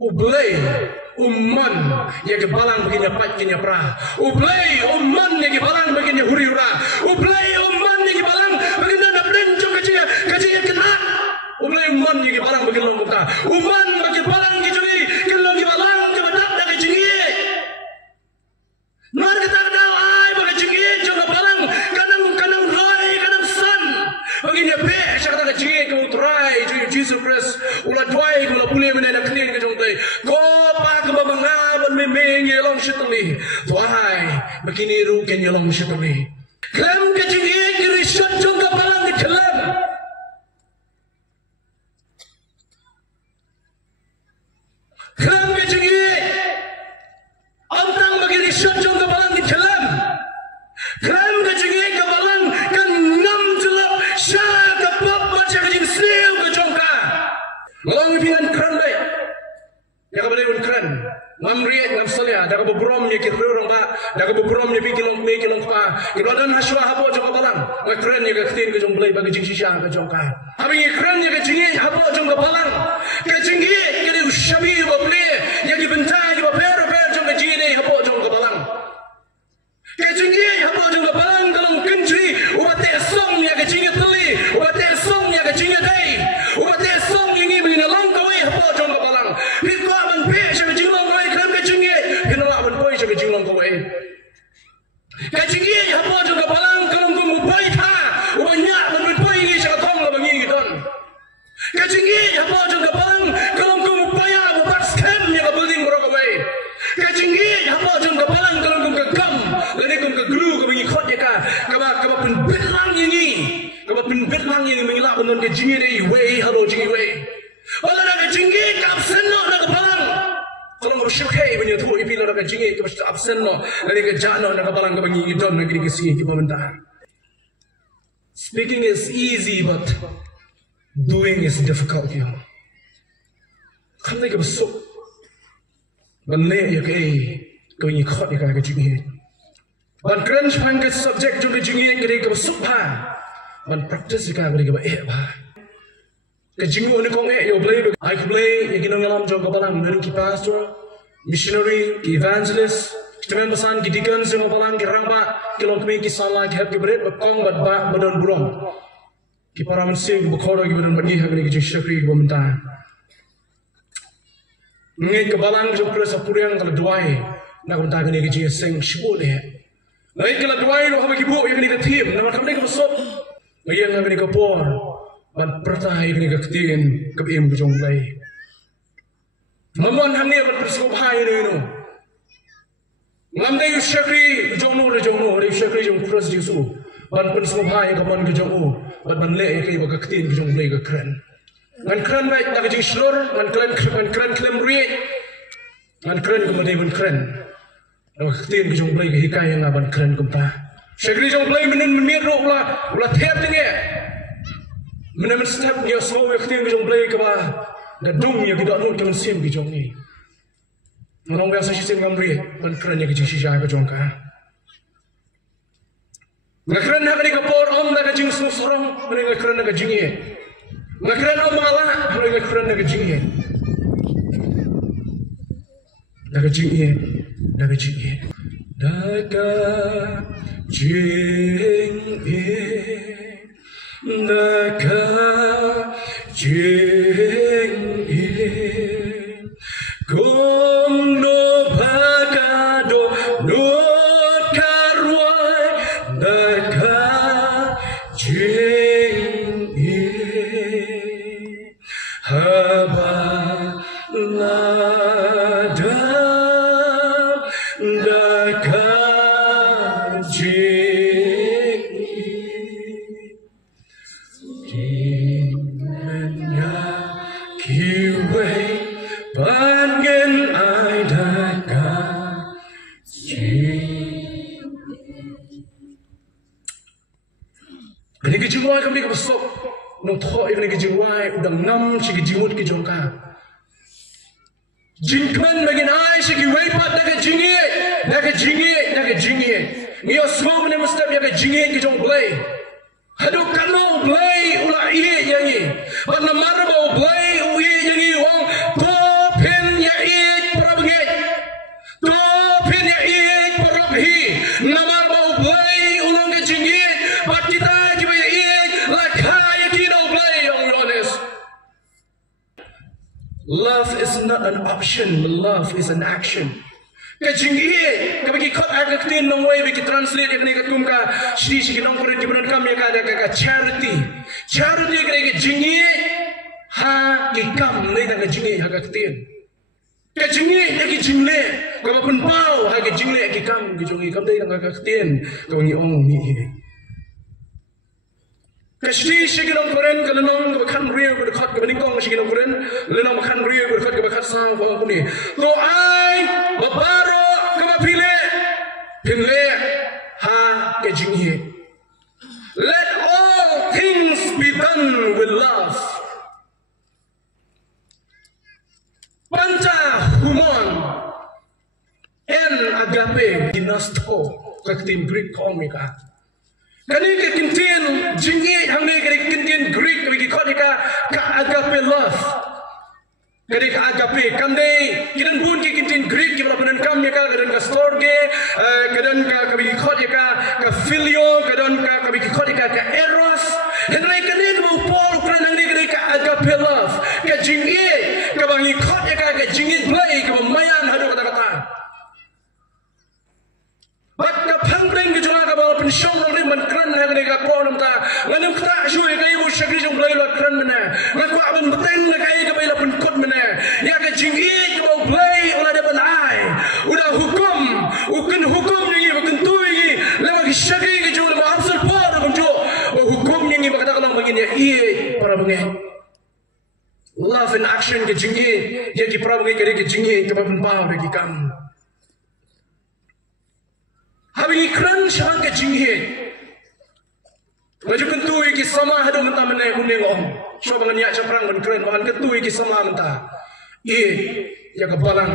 Ublay umman ya kebalang baginya pat kinya pra. Ublay umman ya kebalang baginya huriura. Ublay umman ya kebalang baginya naplen jong kajian kena. Ublay umman ya kebalang baginya muka. Umman bagi balang kijuri kalau kebalang kebadak dak kijingi. Mar kata kenal ai bagi kijingi jong balang kadang roy kadang san. Baginya be syakata kijingi kau try Jesus Christ ulah tuai ulah boleh menena clean ke jong tai. Yelong shitali, why? Begini rugen yelong shitali. Kelam kecinggi kiri shot jong kapalang di kelam. Kelam kecinggi, antang begini shot jong kapalang di kelam. Kelam kecinggi kapalang kan ngam jelap syah kapap baca kecing sel ke jongka. Malang pian kran baik. Ya boleh pun kran. Mamriat ngam salia daga bubrom ye kit rurung ba daga bubrom ye pikilong me kilong pa ibadan haswa habo jong balang wa kren ye gatin ke jong blai bagi jing shisha ka jong ka abi ye kren ye jingi habo jong balang ke jingi ke de shabi ba ble ye ki bentai ba per jong ke jingi habo jong balang ke jingi habo jong balang kalong country ubate song ye ke jingi tali ubate song ye ke jingi dai ubate song ye ngi bin long ka we habo jong balang bi ko man pe she ke jingi kacingi habo juga balang kalau kamu boy tha banyak menboy ini syaitan la bangi gidan kacingi habo juga balang kalau kamu boy abu pas scam ya building bro kau kacingi habo juga balang kalau kamu kegam lani kamu keglu kamu bangi khot ya kaba pun betlang ini kaba pun betlang ini mengilak benon kacingi dei way habo jingi way olah nak kacingi kapsen no nak balang kalau mau syukai punya tu ipi lo nak jingi ke mesti absen lo lagi ke jano nak balang ke bangi idon nak kiri kesi ke pemerintah. Speaking is easy but doing is difficult yo. Kamu ni ke besok, benda ya ke bangi khot ya ke jingi. Ban keren sepanjang ke subjek juga jingi ke besok pa, ban practice ya ke ba. Kejingu ni kong yo play, I play. Yang kita ngalam jauh kapalang, dari ki pastor, missionary, ki evangelist, kita membasan ki deacon, semua kapalang ki rangba, ki long kami ki salah, ki heb ki berit, bekong bat badan burung, ki para manusia ki bekoro ki badan bani hak ni ki syakri ki pemerintah. Mengai kapalang jauh presa puriang kalau duai, nak pemerintah ki ni ki sing shibul deh. Lagi kalau duai lo kami ki bu, yang ni ki tim, nama kami ki besok, lagi yang kami ki por. Ban pertai dengan ketingin kebiam kejong play. Mamon hamni ban persobhai ni no. Ngamdai syakri kejong no, syakri jong cross jisu. Ban persobhai kaman kejong no, ban le ke bag ketingin kejong play ke keren. Ngan keren baik tak kejing slur, ngan keren klem ri. Ngan keren kemudian ban keren. Bag ketingin kejong play ke hikai yang ban keren kempa. Syakri jong play menen mirro ulah tiap tinggi. Menemen step dia semua waktu yang jong play keba gadung ya kita nol kemen sim kijong ni. Orang biasa sih ngamri ban keren ya kijing sisa ke jong ka. Ngakeren nak ni kapor om nak kijing sorong mereka keren nak kijing ye. Ngakeren om malah mereka keren nak kijing ye. Nak kijing ye. Daga jing ye. Naka jing ye Gom no bagado not karwai Naka jing ye Haba lada Naka jing Ini kejiwai kami kebesok, nontok ini kejiwai udah ngam si kejimut kejongka. Jingkan bagian ai si kiwai pat nak jingi. Mio semua mana mesti nak jingi kejong play. Hadu kano play ulah iye yangi. Pada marah bau play uye yangi wong to pen ya Love is not an option, love is an action. Kajingi, kabagi kot agak tin nong way bagi translate yang mereka tumka, sih nong koren di benar kami ada charity, charity kerja jingi, ha kikam ni dah jingi agak tin. Kajingi lagi jingle, kau pun bau agak jingle kikam, kajingi kam dah agak tin, kau ni ong ni. Kashdi shiginong koren kalenong kabakan riya berdekat kebeningkong shiginong koren lenong makan riya berdekat kebakat sang bawang kuni. To ai babaro kabapile pinle ha kejinghi. Let all things be done with love. Panta humon en agape dinasto kaktim Greek komika. Kani ke kintin jingi hangne ke kintin Greek bagi kodika ka agape love. Kani ka agape kande kidan bun ke kintin Greek ke berapa kam ya ka kadan ka storge kadan ka bagi kodika ka filio kadan ka bagi kodika ka eros. Henry kani mau Paul kran hangne ke ka agape love. Ka jingi ka bagi kodika ka jingi play ka mayan hadu kata-kata. Batka pangring ke jona ka bawa pensyong nang man kran ha ka problem ta nganum kta shu ka ibu shagri jong blai la kran mana ngako aban beteng ka ka baila pen kot mana ya ka jingi ka bawa blai ola de ban ai udah hukum ukun hukum ni bukan tu ni lama ki shagri ke jong ma absul par kam jo hukum ni ba kata kalang begini ie para bengai love in action ke jingi ya ki para bengai ke jingi ka ban pa de ki kam Habis ikran syang ke jinghe. Maju kentu iki sama hadu mentah menai kuning om. Syab ngania caprang men keren bahan kentu iki sama mentah. Ya kebalang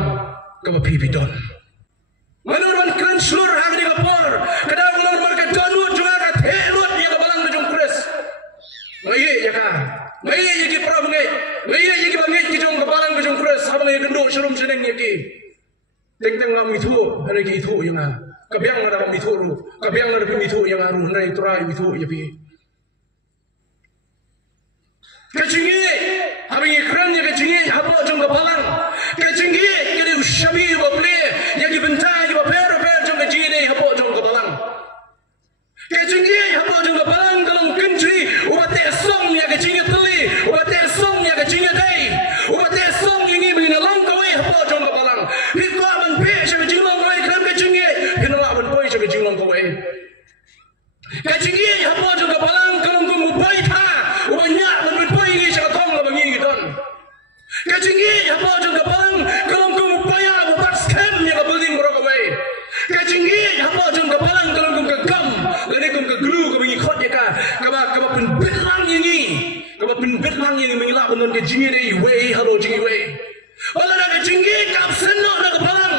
ke pipidon. Menurut keren seluruh hang di kapor. Kadang ulur marka donut juga ka telut ya kebalang majung kres. Ngai ya ka. Ngai ya ki pra bengai. Ngai ya ki bangai ki jong kebalang majung kres. Habang ya genduk serum seneng ya ki. Teng-teng ngam itu ada ki itu yang kabiang ada mituru, kabiang ada pemitu yang aru nai turai mitu ya pi. Kecinggi, habis ikran ya kecinggi, apa jom kebalang, kecinggi jadi ushabi baple, yang dibentai baper jom kecinggi ni apa jom kebalang. Kecinggi apa jom kebalang kalau kencri, ubat esong ya kecinggi teli, ubat esong ya kecinggi day, ubat esong ini begini lang kau apa jom kebalang. Hikwa man pe siapa jinglang kau ikran kecinggi. Ke jinglong kau kacingi apa juga balang kalau kau mubai tha banyak menmubai ini siapa tong la bangi giton kacingi apa juga balang kalau kau mubai buat scam yang building berapa baik kacingi apa juga balang kalau kau kegam lari kau keglu kau bangi khot ya kaba pun betlang ini mengilap benon kacingi deh way halo jingi way olah nak kacingi kapsen no nak balang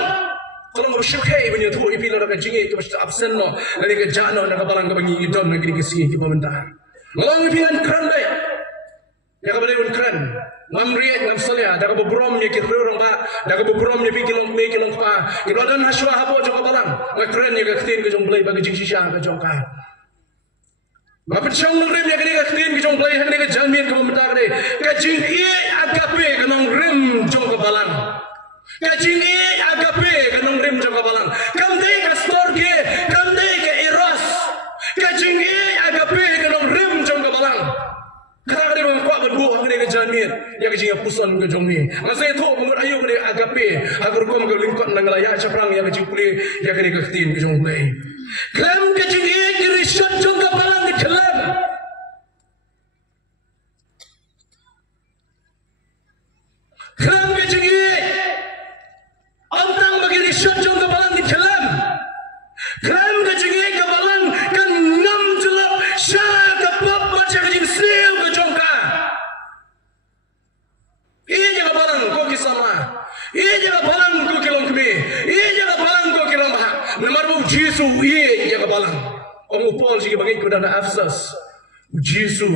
kalau kau syukai punya tu ipi lo nak jingi kau mesti absen no lari ke jano nak balang kau bangi idon nak kini kesi kita mentah malang ipi kan keren baik ya kau boleh keren mamriat ngam salia dah kau berbrom ya kita orang ba dah kau berbrom ya pi kilong me kilong pa kita dan haswa hapo jong balang ngai keren ya kau tin kau jong belai bagi jing sisa kau jong ka Bapak cakap nong rem ya kini kau tin kau jong belai hendak kau jamin kau mentah kau kajing ie agape kau nong rem jong kau balang kajing ie agape kau nong rem jong kau balang kamde ka storge kamde ka eros kajing ie agape kau nong rem jong kau balang kalau ada orang kuat berbuah kau kau jamin ya kajing pusan kau jong ni masa itu mengut ayu kau agape agar kau kau lingkot nang layak caprang ya kajing pulih ya kini kau tin kau jong belai kelam kajing ie kiri shot jong kau balang di kelam kelam kajing ie antang bagi risot jong kebalang di kelam kelam kajing ie kebalang kan ngam jelap syah kebab baca kajing sel ke jongka iya je kebalang kau kisama iya je kebalang kau kilong kemi iya je kebalang kau kilong bahak memarbu Jesu iya je kebalang Om Paul sih bagi kau dana afsas Jesu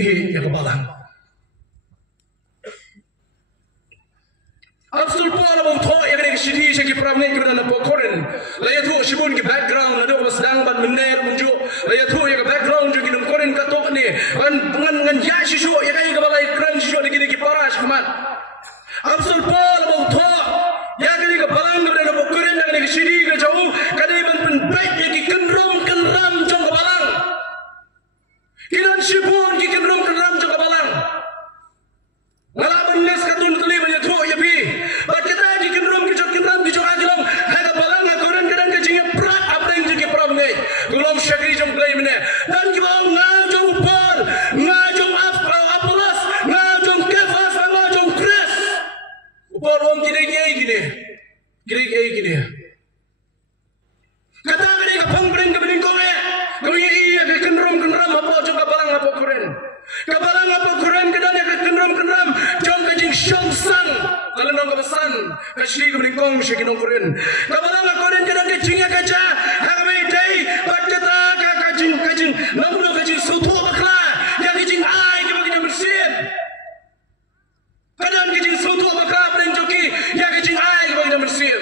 iya je kebalang Absul Paul abang thok yang ni kesidi segi peramai kita nak pokoren. Laya tu sibun ke background ada orang sedang ban mener menjuk. Laya tu yang ke background juga kita pokoren katok ni. Ban dengan ya sisu yang kaya kepala keren sisu lagi ni kiparas kumat. Rasul Paul mau tho ya kini ke balang kepada nak bukurin nak kini ke sini ke jauh kini man penbaik ya ki kenrom kenram jong ke balang kinan sibun ki kenrom kenram jong ke balang ngalaman nes katun teli banyak tho ya pi bat kita ki kenrom ki jong kenram ki jong agilong hai ke balang nak koran kadang ke jingnya prat apa yang jadi pram ni gulom syakri jong play mana dan ki bau ngal jong Paul ngal jong Apollos ngal jong Kefas ngal jong Chris Paul wong gini kata kini kapang bering kebening kome kami iya ke kenram apa jong kabalang apa kuren kabalang apa kuren kedan ya ke kenram jong ke jing syongsan kalau nong kebesan kasih kebening kong syaki nong kuren kabalang apa kuren kedan ke jingnya kaca kami day bacata kajing nong nong kajing sutu bakla yang kajing ai ke bagian bersih kedan kajing sutu bakla bering joki yang kajing ai ke bagian bersih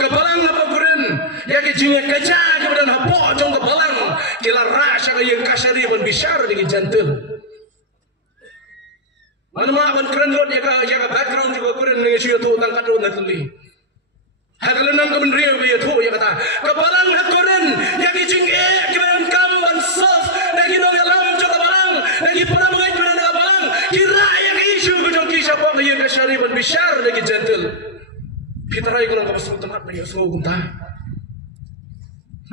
kabalang apa kuren ya kejingnya kaca kemudian hapok jong kebalang kila rasa yang kasari pun bisyar dengan jantel mana maafan keren lot ya ka background juga kuren dengan siya tu tangkat do natuli hagalan ko ben riyo ya tu ya kata kebalang kuren ya kejing kemudian kamban sof lagi no alam jong kebalang lagi pernah mengai kemudian kebalang kira ya isu jong kisah pok yang kasari pun bisyar dengan jantel kita rai kurang kapasal tempat banyak semua gunta.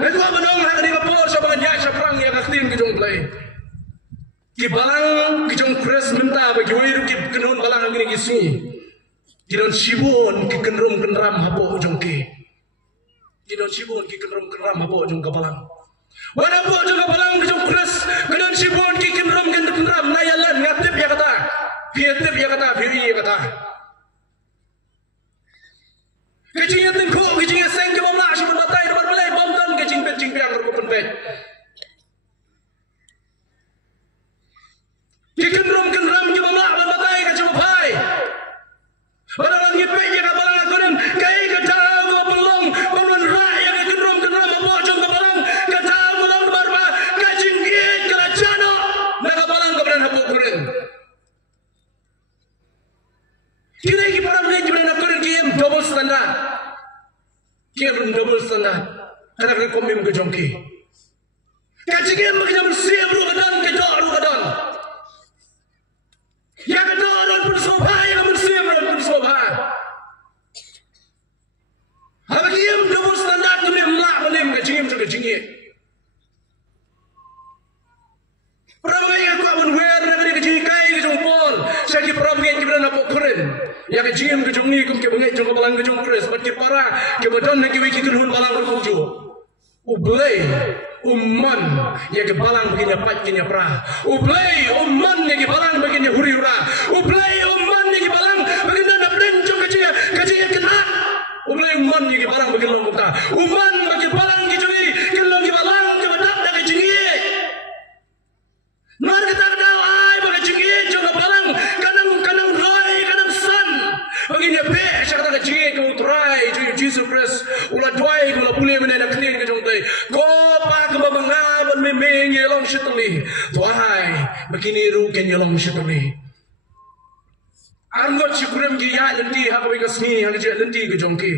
Itu apa dong? Hak di kapal siapa ngajak siapa perang yang aktif kejong play. Kibalang kejong Chris minta bagi wairu ki kenun balang angin kismi. Kidon sibun ki kenrum kenram hapo ujong ki. Kidon sibun ki kenrum kenram hapo ujong kabalang. Wana hapo ujong kabalang kejong Chris. Kidon sibun ki kenrum kenram nayalan ngatip ya kata. Fiatip ya kata, firi ya kata. Kecingnya tengkuk, kecingnya seng ke bawah si berbatai depan balai bom tan kecing piang berkupen pek. Dikenrum ke bawah berbatai kecing pai. Pada lagi pek yang kabalang akuran kai kecau ke pelong bangun rak yang dikenrum apa jong kabalang kecau ke dalam barba kecing giat kerajano nak kabalang keberan hapu akuran. Kira ki para mulai keberan akuran game double standard. Kian double standard. Kadang-kadang komim ke jongki. Kacingnya makanya bersih bro kedan kedan. Ya kedan pun soba yang bersih bro pun soba. Apa kian double standard tu memang menem kacingnya. Perabai aku abon wer nak dia kacing kai ke jong Paul. Saya perabai kita nak pokuren. Ya kacingnya ke jong ni kum ke bengai jong balang ke jong Chris. Seperti para ke badan nak wiki kenun balang berkuju. Ublay umman ya ke balang begini pat kini pra. Ublay umman ya ke balang begini huri-hura. Ublay umman ya ke balang begini nak berencong kacingnya kena. Ublay umman ya ke balang begini lomukta. Umman bagi balang ke jongi kelong ke balang ke badan nak kacingnya. Mar kita kenal ai bagi cingit jong balang kadang roy kadang san begini pe saya kata cingit ke utrai Jesus Christ ulah duai ulah boleh menena clean ke jong tai ko pa ke bamangaban memeng yelong shitli tuai begini ru ken yelong shitli angot syukuram ki ya lendi hak we kasni hak je lendi ke jong ki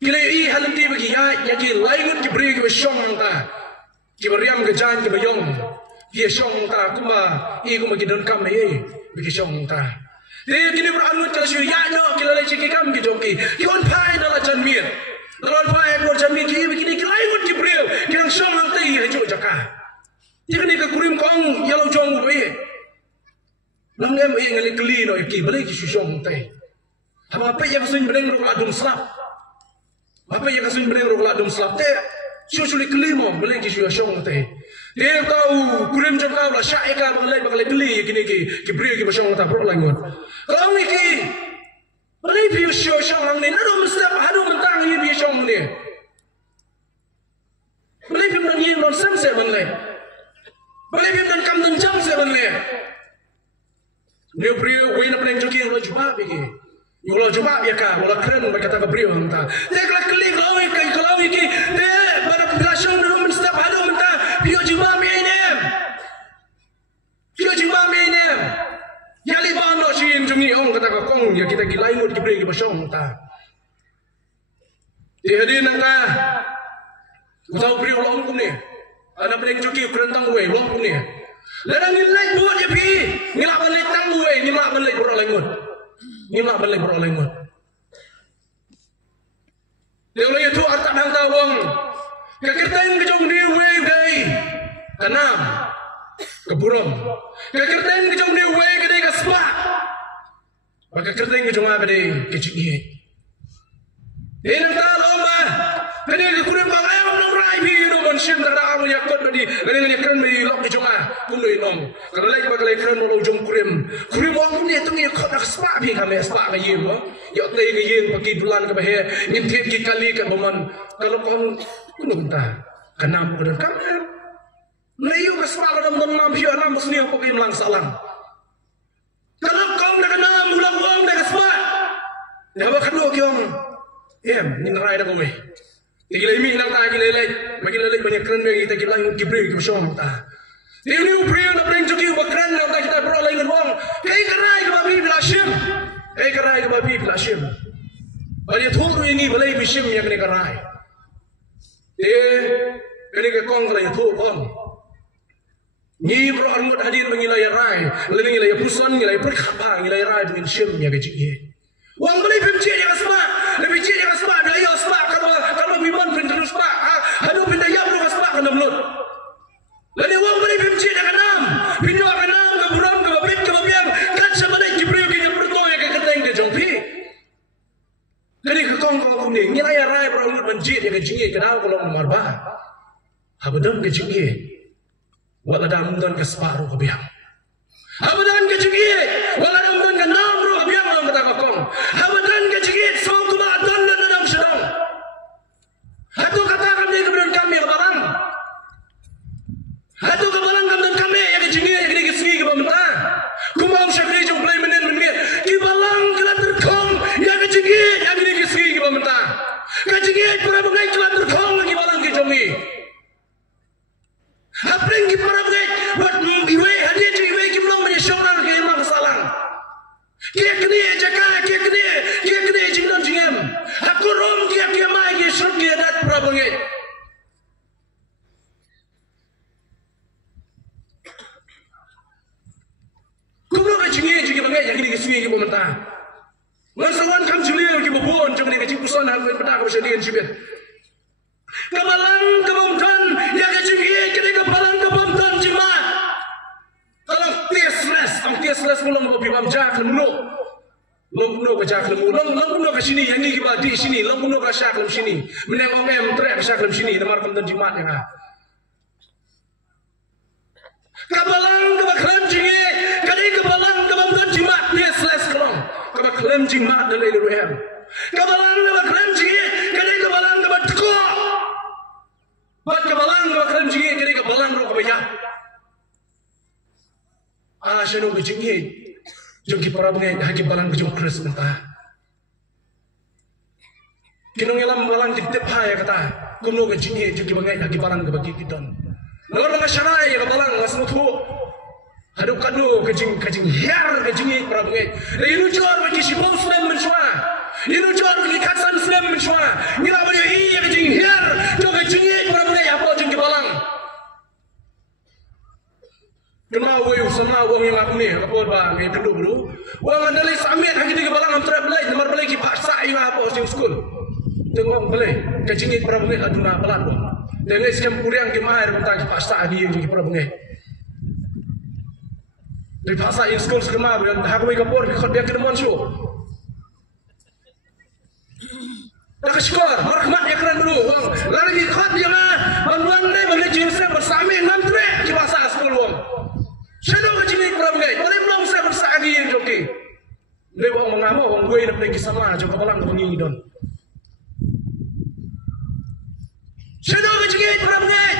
kile i halandi bagi ya ki laingun ki beri ke syong ta ki beriam ke jan ki bayong ki syong ta kuma i kuma ki don kam ye bagi syong ta de kini beranut ka syu ya no ki lale ki kam ki jongki ki on pai dala jan mir dala pai ko jan mir ki begini ki laingun ki beri ki ang syong ta i hajo jaka ni ka kurim kong yalo jong be lang em e ngali kli no ki beli ki syong ta apa yang sun bereng ro adum slap apa yang kasun bereng rok ladum slapte syusuli kelimo beleng ki syong te dia tahu kurim jokau la syaika balai bakal geli kini ki bri ki syong ta pro langon kalau ni ki balai bi syong lang ni nado mestap hadu mentang ye bi syong ni balai bi men ye non sam se balai balai bi men kam dan jam se balai ni bri we na beleng joki lo juba bi ki Yulah cuma ya kah, yulah keren berkata kebriu hanta. Dia kelak kelik kalau iki, dia pada penjelasan dulu menstab hadu mentah, bio cuma minem. kong ya kita gilai ngut kibri kibasong ta. Di hadirin nangka, kau beri ulang kum ni. Anak beri cuci kerentang gue ulang kum ni. Ladang nilai buat je pi, ngilak balik tang gue, ngilak balik beroleh ngut, ngilak balik beroleh ngut. Dia oleh itu artak nang tawang, kekertain kejong di gue day, kenam, keburam, kekertain kejong di gue kedai kespa, maka kekertain kejong apa day kecik. Dia nang talomba, kedai kekurin pangai orang rai pi, orang sim tak ada apa yang kau tadi, kadang-kadang keren di lok kejong kumui nom, kalau lagi bagai keren mau ujung kurim orang ni tu ni kau nak spa pi kami spa kaya ye, ya tadi kaya ye pakai bulan ke bahaya, intip kali ke baman, kalau kau kunum ta, kenam kemudian kami, layu ke spa kadang dalam pion nam musni apa kaya melang salam, kalau kau nak kenam ulang nak spa, ya apa kedua kiong. Ni nerai dah kowe. Gila imi nang ta gila lelai, bagi lelai banyak keren bagi kita gila yang kibri ke bersama ta. Ini upaya nak bring cuci bakran nang ta kita beroleh dengan wang. Kai kerai ke babi belashim. Kai kerai ke babi belashim. Bagi thuru ini balai bishim yang ni kerai. Ini ke kong kerai thuru kong. Ni bro angut hadir mengilai rai, lelai ngilai pusan ngilai perkhapa ngilai rai dengan shim yang kecik ye. Wang balai pemcik yang asma. Lebih cik yang asma bila ya asma kalau biman pun terus asma hadu pindah ya belum asma kena mulut lalu wang beri pemcik yang enam pindah enam ke buram ke babit ke babiang kan sama ada jibril ke berto yang ke keteng ke jompi jadi ke kong ni ngira ya rai berawut menjid yang ke jingi kenal kalau marba habadam ke jingi waladam dan ke separuh ke biang habadam ke jingi waladam dan ke enam ke biang orang kata kong habadam ke jingi Hatu katakan dia kemudian kami kebalang. Hatu kebalang kemudian kami yang kecinggi yang kini kesengi ke pemerintah. Kumau syakri jom play menen. Kebalang kelan terkong yang kecinggi yang kini kesengi ke pemerintah. Kecinggi para pengai kelan terkong lagi balang ke jomi. Apeng ki para pengai buat iwe hadiah je iwe ki belum menyesyonan ke ilmu kesalahan. Kia kini jingdon jingem. Aku rom kia mai kia syurga kia dat prabangai. Kumro ke jingi bangai yang kini kesungi ke pemerintah. Masawan kam julia ki bobon jom ni ke cipusan hal pedak ke bersedia cibet. Kebalang kebomtan yang ke jingi kini kebalang kebomtan jimat. Kalau tiasles mulung babi bamjak lemuluk. Long ke jak lemu, long ke sini, yang ni kita di sini, long ke syak lem sini, menengok trek ke syak lem sini, namar kemudian jimat yang ah. Kebalang kebaklem jingi, kadai kebalang kebaklem jimat dia seles kelong, kebaklem jimat dalai luruhem. Kebalang kebaklem jingi, kadai kebalang kebatko, bat kebalang kebaklem jingi, kadai kebalang roh kebanyak. Syanu jingi. Jom para pengai haki balang kejong keras mentah. Kinong yalam balang kitip hai kata. Kuno ke jingi jom pengai haki balang ke bagi kita. Lawan mga syarai ya balang masuk tu. Haduk kado kejing hiar kejingi para pengai. Ini jual bagi si Muslim mencuba. Ini jual bagi kasan Muslim mencuba. Ngira bagi iya kejing hiar. Jom kejingi para pengai apa jom balang. Kenal woi sama wong yang aku ni, apa bah ni kedua dulu. Wong andalai samit haki tiga balang antara belai, nomor belai ki paksa ina apa sing school. Tengok belai, kecingit para bengai aduna balan. Dengan sekian puriang ki mahir mentang ki paksa ki yang ki para bengai. Di paksa in school sekema ben hak woi kapor ki khot biak kedemon syu. Nak skor, markmat ya keren dulu wong. Lari ki khot dia mah, bantuan ni bagi jinsen bersami ngam trek ki paksa school wong. Shadow kecilin peramai, boleh belum saya bersagi yang joki. Lewat mengamau, orang gue nak pergi sama, jauh kebalang bunyi don. Shadow kecilin peramai.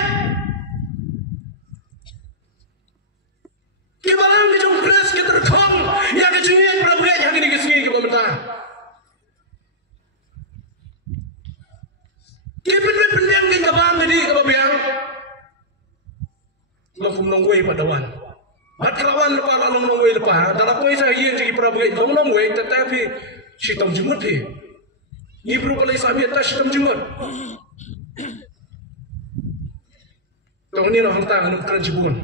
Kebalang kejong keras keterkong, yang kecilin peramai yang ini kesini ke pemerintah. Kipin-pin yang kita bang tadi ke babiang. Lakum nongwe padawan. Mat kelawan lepas ka long long wei lepa dalam koi sa yen ji pra bagi long long wei tetapi si tom jumut he ni pro balai sami ta si tom jumut tong ni no hang ta anu kran jibun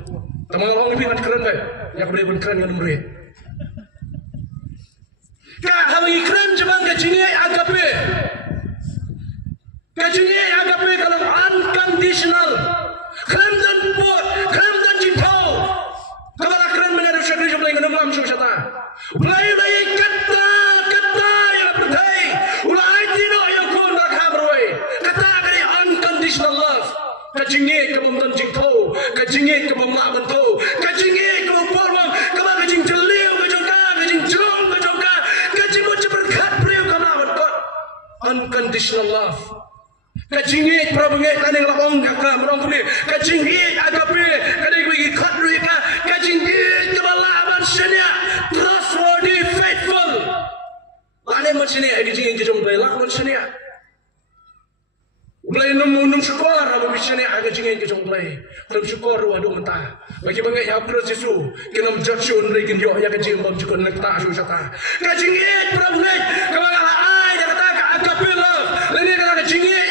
tamang ong pi kan kran bai yak beri bun kran ngan mre ka hawi kran jabang ka jini agape kalau unconditional kran dan pot kran dan cinta kalau kran menaruh syakri jumlah yang enam syata mulai kata yang berdai ulai tidak yang kun nak hamroi kata dari unconditional love kajinge kabam dan cinta kajinge kabam mak bantu kajinge kabam porwang kabam kajing jeliu kajongka kajing jong kajongka kajing mo berkat priu kabam bantu unconditional love kajingi prabuge tane lapong ka merong kuni kajingi agape kade gi khatri ka kajingi kebalaban senia trustworthy faithful lane macine kajingi jom bela macine ulai num syukur abu macine kajingi jom bela num syukur adu menta bagi bangai ya Yesu kinam jaksun regin yo ya kajing bam syukur nekta su sata kajingi prabuge kebala ai kata agape love lene kata kajingi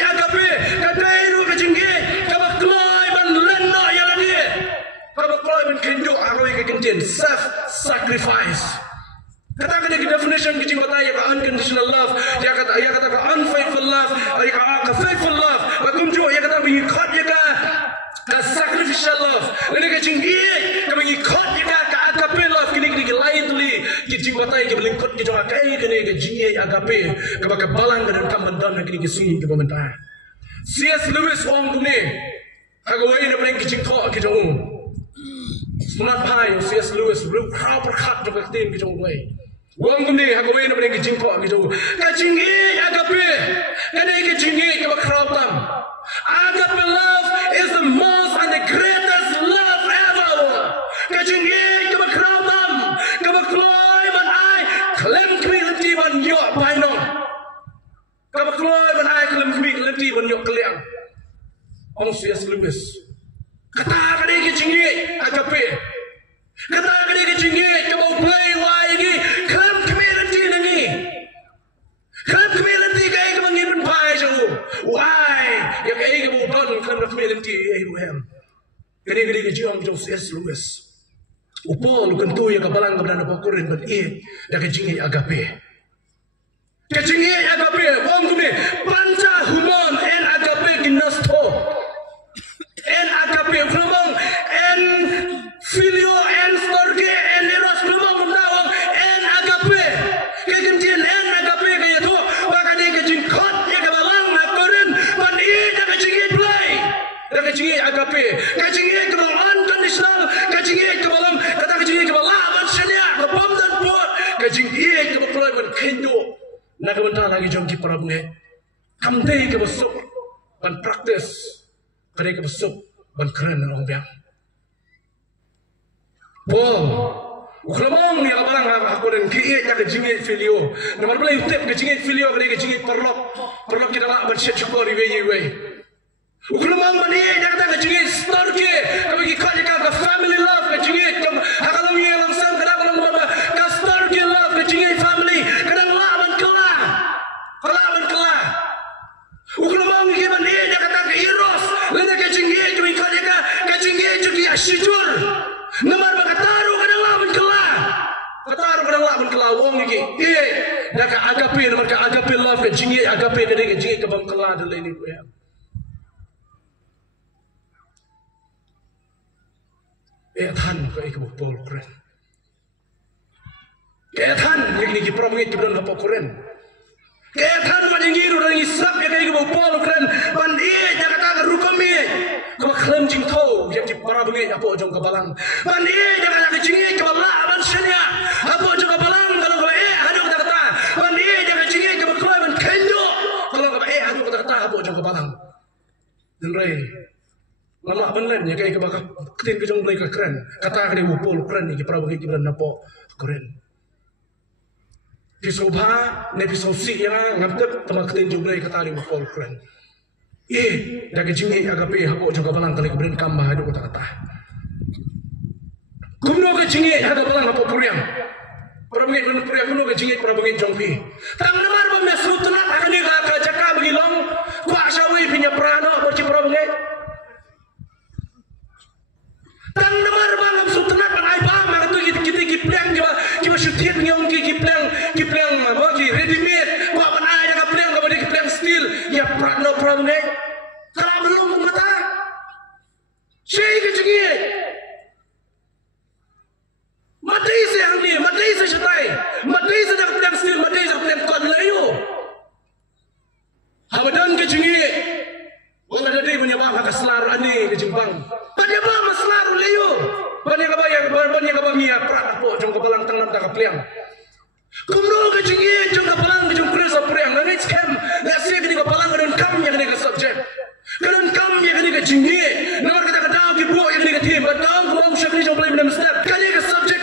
self-sacrifice. Katakan di definition kecil kata ya unconditional love, ya kata unfaithful love, ya faithful love. Bakum jo ya kata mengikut ya ka sacrificial love. Ini kecil dia mengikut ya ka agape love. Kini lain tuli kecil kata ya melingkut kita kai kini kecil agape ke balang dan kamandan kini kesini ke pemerintah. C.S. Lewis orang tu ni, agak ini paling kecil kau kita Semangat pai C.S. Lewis belum kau berkat juga tim kita mulai. Wang ni aku ini paling kecil kau kita. Kecil agape, kena kecil kita kau tam. Agape love is the most and the greatest love ever. Kecil kita kau tam, kita keluar ban ai, klaim kemiliti ban yo painong. Kita keluar ban ai klaim kemiliti ban yo keliang. Om C.S. Lewis. Kata kali kecinggi agape, kata kali kecinggi kau play lagi, kelam community nangi, kelam community kaya kau mengibun pai jauh, why? Yang kaya kau don kelam community Abraham, kali kecing jauh C.S. Lewis, upol kentu yang kabalang keberan apa kurin berih, yang kecinggi agape, wong kumi panca human en agape ginasto. En agape flumong en filio en storge en eros flumong mendawang en agape kejentian en agape kaya tu bahkan dia kejing kot ya kebalang nakorin mandi dia kejing play dia kejing agape kejing kebal unconditional kejing kebalang kata kejing kebalang manusia kebam dan buat kejing kebal play ban kendo nak bentar lagi jom ki parabunge kamdei kebasuk ban practice kare ke besuk ban keren orang biang. Uklamong ya barang aku dan kiye ya kejingi filio. Nomor boleh utip kejingi filio kare kejingi perlok kita lah bersyukur syukur iwe. Uklamong mani ya kata kejingi storke kami kau jaga family love kejingi kalau ni langsung kadang bapa ka storke love kejingi family kadang lawan kelah. Uklamong ni mani ya kata ke eros lena kejingi kami kau jaga kejingi juga asyjur. Nomor bakataru kadang lawan kelah wong iki. Dah ka agape nomor ka agape love kejingi agape kejingi ke bam kelah dalam ini ya.ท่านก็อีกบุปผาคนแกท่านยังนี่พระมิตรจุดนั้นบุปผาคนแกท่านมันยังยืนอยู่ในสับยังอีกบุปผาคนวันนี้จะกระทั่งรู้ก็มีก็เคลื่อนจิงโตยังจิพระมิตรapa jong kebalangวันนี้จะกระทั่งจิงke balang ban senia apa jong kebalang kalau ko hadu kataวันนี้จะกระจิงke bakloy ban kenyo kalau ko hadu kata apa jong kebalang dan rei lama benar ya kayak kebakar ketin kejong mulai keren kata kali wupul keren ni prabu kita beran napo keren pisoba ne pisosi yang ngaptep temak ketin jong mulai kata kali wupul keren dah kejingi agape hapo juga balang kali keberan kambah hadu kata Kumno ke jingi hada balang apa puriang. Perabangit puriang kumno ke jingi perabangit jongpi. Tang namar ba mesut na akani ka jaka bagilong kwa sawi pinya prano apa ci perabangit. Tang namar ba ngam sutna pa ai ba ma tu kita giplang kiba syutit ngom giplang ma ki ready made kwa ban ai ka plang ka badi giplang steel ya prano perabangit. Kalau belum mata. Syai ke jingi. Madai se hangni, madai se shatai, madai se dak plan stil, madai se plan kon layu. Habadan ke jingi. Wala dadi punya ba ka selar ani ke jimbang. Pada ba maslar layu. Bani ka bayang, bani ka bamia prak po jong ka balang tangnam ta ka pliang. Kumno ke jingi jong ka balang jong kresa pliang. Na next cam, let's say ka balang ka don kam ya ka subject. Kadon kam ya ka jingi. Nomor kita ka daw ki bo ya ka team, but daw ko mo shakli jong play minam step. Kani ka subject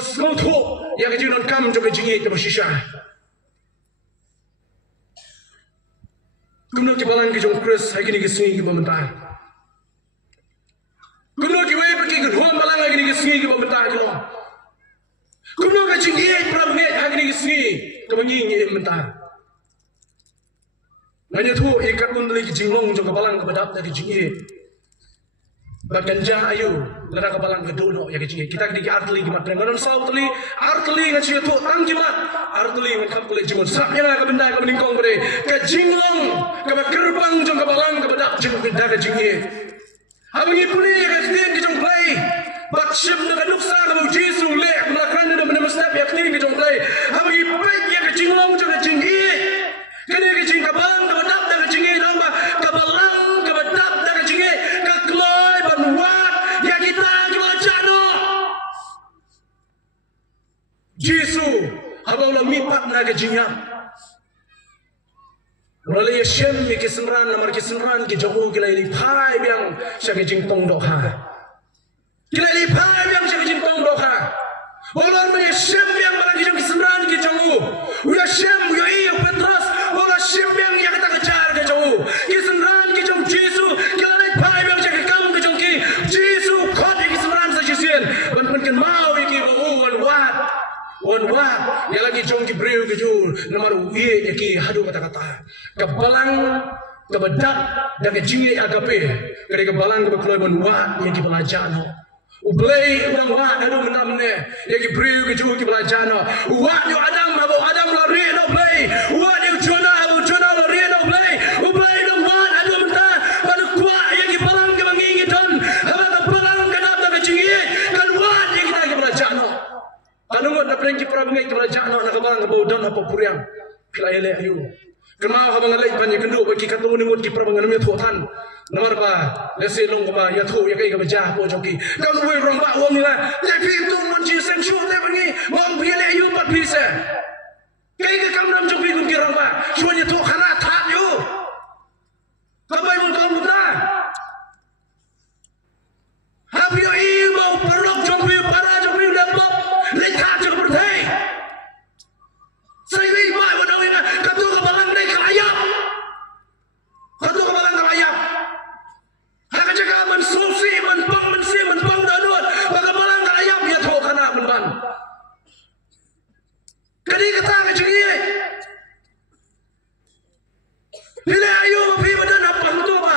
semua tu yang kejinan kam juga jingi ke bersisa. Kumno ki balang ki jong Chris hai kini ki singi ki pementah. Kumno ki wei pergi ke ruang balang hai kini ki singi ki pementah ki lo. Kumno ki jingi perabangit hai kini ki singi ke mengingi pementah. Hanya tu ikat kundali ki jinglong jong balang ke badap dari jingi. Bahkan jah ayu, lara kabalang kedono ya kecil. Kita kini artli kimat dengan saw artli ngaji tu tang kimat artli macam kulit jimut. Saknya lah kebenda kemeningkong beri kejinglong kebekerbang jong kabalang kebedak jong benda kejingi. Habis puni kejin kejong play. Batship dengan nuksa kamu Jesu leh melakukan dan menemestap ya kini kejong play. Habis baik ya kejinglong jong kejingi. Kini kejing kabalang kebedak dan kejingi nama kabalang kebedak dan kejingi. Wat ya kita jano Jesu habaulah mipat naga jinya Mulai Yeshem mi kesenran namar kesenran ki jauh kila lipai biang syaka jingtong doha kila lipai biang syaka jingtong doha Olah mi Yeshem biang malah ki kesenran ki jauh udah Yeshem yo iya Petrus olah Yeshem biang ya kata kejar ke jauh kesenran ki jauh Jesu kila lipai biang syaka kam ke jauh ki Jesu kau di kesenran saja sien ban mau iki wan wat ya lagi jong ki breu ke jul nomor uye ya ki hadu kata-kata kebalang kebedak dan ke jingi agape kare kebalang ke bekloi wan wat ya ki belajano ublei udang wat hadu menamne ya ki breu ke jul ki belajano wat yo adam lari no blei wat yo jona lari no blei ublei dong wat hadu mentah pada kuat ya ki balang ke bangingi dan apa kebalang ke dap ke jingi kan wat ya kita ki belajano Anungot na prengki perabangit kerajaan nak kabalang kabau dan apa puriang pila ele ayu. Kemau kabang alai banyak kendu bagi katu ningut ki perabangit namanya tuhan. Nomor ba lesi long kaba ya tu ya kai kabajah po joki. Kau nuwe rong ba wong la. Ya pintu manji sensu te bangi wong pila ayu pat bisa. Kai ka kam nam joki kun ki rong ba. Suanya tu khana that yu. Kabai mun kau muda. Habi yo i mau perok joki para joki dapat. Lihat je berdei. Saya ini mai wadau ina katu kabalang dei kalayap. Katu kabalang kalayap. Haka jaga man susi man pang danuan. Kabalang kalayap ya tu kana man. Kadi kata kecigi. Bila ayu mapi badan apa tu ba.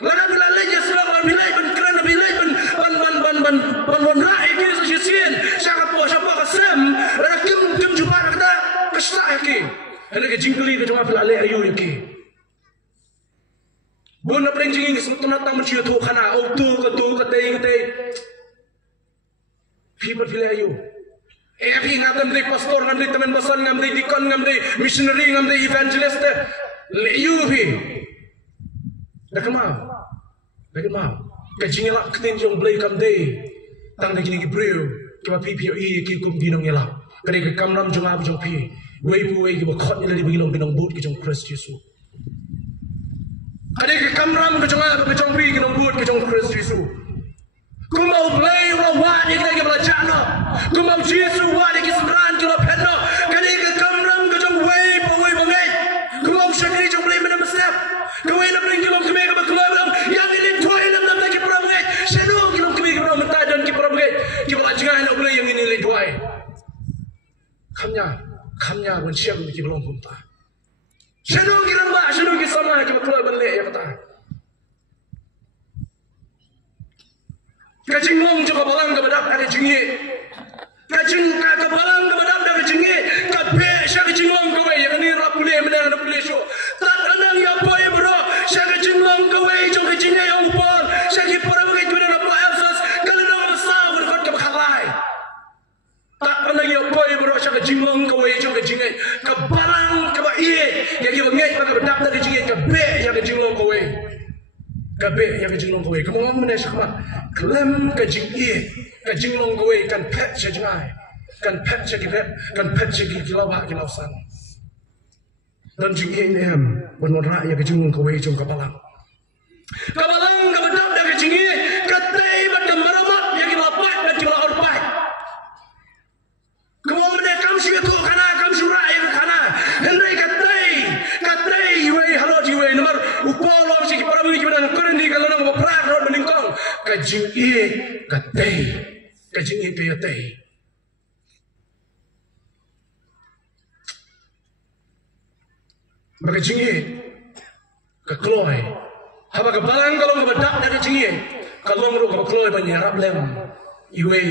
Lana bila leja selama bilai ban kerana bilai ban rai kini sesien siapa kasem lana kim jumpa kita kesah ki ada ke jingkeli ke cuma pelale ayu ki bona preng jingi sebetulnya tak mencium tu kana tu kete people pelale ayu pi ngam dari pastor ngam dari teman basan ngam dari dikon ngam dari missionary ngam dari evangelist ayu pi dah kemau kecing elak ketin jong blay kam day tang na kini gibreu kima PPE ki kum ginong elak kare ke kamram jong ab jong pi wei pu wei ki bakot ni ladi bigilong binong boot ki jong Christ Yesu kare ke kamram ke jong ab ke jong pi ginong boot ki jong Christ Yesu Ku mau play ulah wadi kita belajar no. Ku mau Yesu wadi kita seberan kita penno. Kali ke kamram ke jong way pawai bangai. Ku mau syakri jong play mana besar. Ku way nak bring kilom kemai ke keluar yang ini toy nam lagi perang bangai. Shadow kilom kemai ke perang mentah dan kita perang bangai. Kita belajar nak play yang ini le toy. Kamnya benciam kita belum kumpa. Shadow kita mbak, shadow kita sama kita keluar balik ya kata. Kajing long juga balang kebadak ada jengi. Kajing ka balang kebadak ada jengi. Kape syak kajing long kowe yang ni ra pulih menang ada pulih show. Tak anang ya boy bro. Syak kajing long kowe jong kajing yang upon. Syak ki para begitu ada apa Elfas kalau nak besar berkot ke bakhalai. Tak anang ya boy bro syak kajing long kowe jong kajing ka balang ke ba ie. Ya ki bangai pada bedak ada jengi kape yang kajing long kowe. Kabe yang kajing long kowe kamu ngomong mana syakma kelem kajing long kowe kan pet syajngai kan pet syagirep kan pet syagilawak kilausan dan jing ini hem benora yang kajing long kowe jong kabalang kabedap dan kajing katei badam maramat yang kilapat dan kilahorpat kamu mana kam syatu kana kam syurai kana hendai katei wei halo jiwe nomor upolo si paramu gimana kerendi kalau nang baprak rod meningkong kajing katei kajing katei kajing kekloi haba kebalang kalau kebedak dan kajing kalau ngru kekloi banyak rablem iwe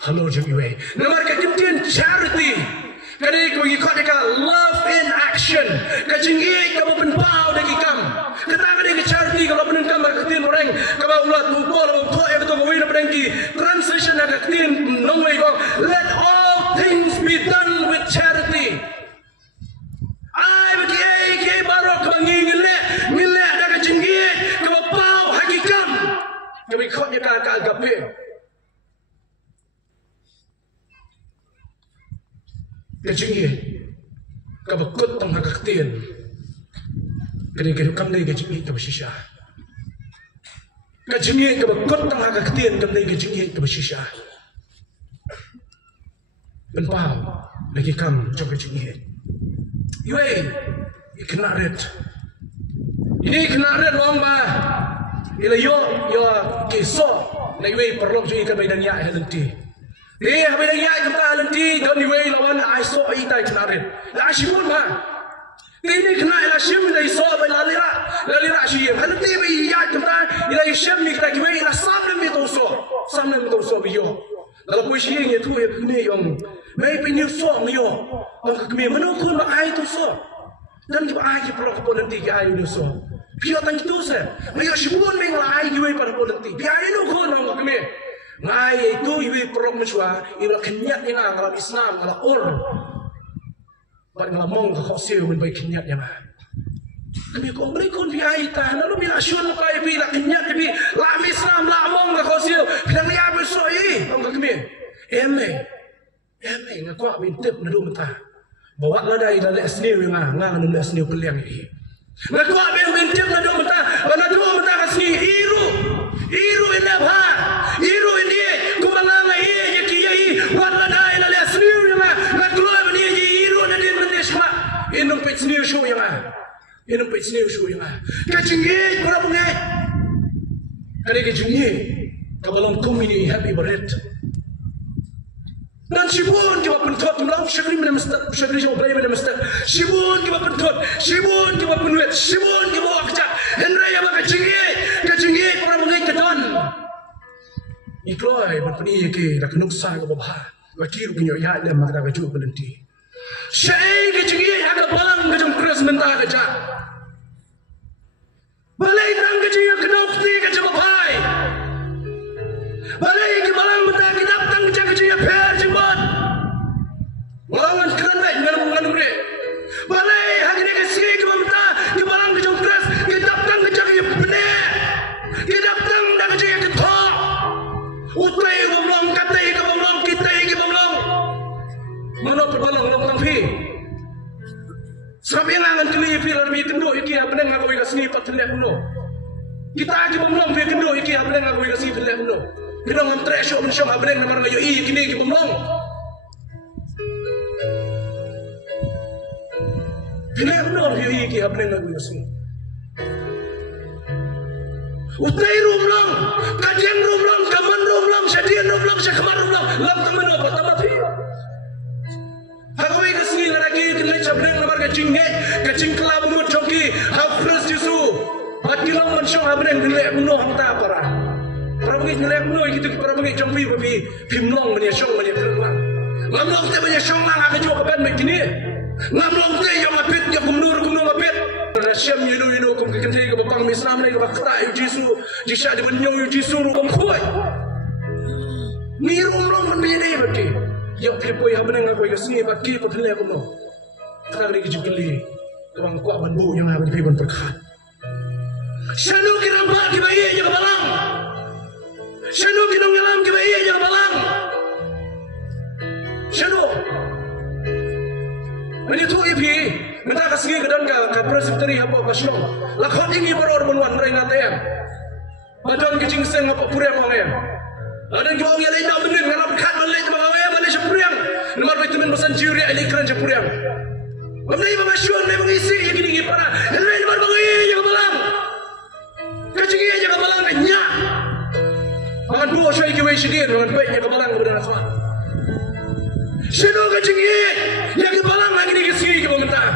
halo jeng iwe nomor kejadian charity kali ko ikut dekat love in action kajing kamu penpau dagi kam kata dia ke charity kalau penengkam berketin orang kalau ulat upol upol yang tu kawin berengki translation ada ketin nongway kong let all things be done with charity ai bagi ke baru kebangi ngile ada kajing kamu pau hakikam kami ikut dekat agape kajing kabakut tang hakaktin kadi kam dai kajing kabashisha kajing kabakut tang hakaktin kam dai kajing kabashisha benpau lagi kam jog kajing yoi kena red ini kena red long ba ila yo kiso na yoi perlu jui ka baidang ya helenti habis lagi kita nanti dan niwei lawan aiso itai kenarin. Asyimun mah. Ini kena asyim dari so lalira asyim. Nanti biya kita ila asyim ni kita niwei ila samne mitoso biyo. Lalu puisi yang itu ni yang mai pinyu so ngiyo. Ang kami menukun ba ai tu so. Dan di ai perlu kapon nanti ai ni so. Biyo tang itu se. Mai asyimun mai ai niwei pada kapon nanti. Biya ini nukun ang kami. Ngai itu iwi perok mesua iwa kenyat yang ngalam Islam ngalam ur pada ngalamong ke khosir menbaik kenyat yang kami kau beri kon biaya tan lalu bila syun kai bila kenyat tapi lam Islam lamong ke khosir bila dia bersoi orang kami eme ngaku bintip nadu mentah bawa ladai dari asniu yang ngang nadu asniu peliang ini ngaku bintip nadu mentah nadu mentah asni iru inabha iru ini kumanganga ye kiai wala dai la asniu yang ngaklo bani ye iru nadi mendesma inum petsniu show yang kacingit para bungai kali kacingit kabalong kumini happy baret dan sibun kita pentot melau syakri mana mesti syakri jauh belai mana mesti sibun kita pentot sibun kita penuet sibun kita bawa kecak hendrai apa kacingit para bungai kedon ikloi berpeni ke dak nuksa ke babah wakil punya ya dan maka kaju berhenti syai kacingit agak balang kajung keras mentah kecak balai nang kacingit kenokti kacak babai balai ke balang mentah kita tang kacingit per jembat walawan keren baik nganu bre balai hari ni kasih ke mentah ke balang kajung keras kita tang kacingit benar kita tang dak kacingit ketok utai bomlong katai ke bomlong kita ke bomlong mana perbalang long tangfi sebab yang angan keli pilar mi kendo iki abeng ngawi kasni pat telek kuno kita aja bomlong fi kendo iki abeng ngawi kasni telek kuno Pinong ngam tre syok men syok abreng namar ngayo i kini ki pemlong. Pinang nor ngayo i ki abreng ngayo sing. Utai rumlong, kajeng rumlong, kaman rumlong, syadian rumlong, syakman rumlong, lam taman apa tamat hiyo. Hagawai kasih lagi kenai cabreng namar kacing kelab mut choki, hafres jisu, hatilang mensyong abreng kenai kuno hangta para. Para bagi kenai kuno itu para bagi jompi babi pimlong menya syong menya terlang. Ngamlong te menya syong lang akan jauh kapan begini. Ngamlong te yang mapit yang kumnur mapit. Rasyam yelo kum kenai ke bapang Islam lagi bakta yu jisu, jisya di benyo yu jisu kum kuai. Ni rumlong menbini bagi. Yang pipoi habnang aku kasih bagi perkenai kuno. Kerana lagi jukeli, tuang kuat banbu yang ada di piban perkat. Syanu kirampak kibaye je kebalang. Syanu kinong ngelam kibaye je kebalang. Syanu. Menyetu ipi, minta kasih kedan ka presbyteri apa kasyong. Lakon ini baru menwan mereka tayang. Badan kecing seng apa puriang orang. Ada yang orang yang lain dah benar dengan perkat balik ke bawah balik sepuriang. Nomor vitamin pesan juri alikran sepuriang. Bagi pemasyun, bagi mengisi yang gini para. Yang lain nomor bagi yang kebalang. Kacing yang kebalang banyak. Makan buah syai kiwai syedin, makan baik yang kebalang kepada naswa. Syedul kacing yang kebalang lagi ni kesini ke pemerintah.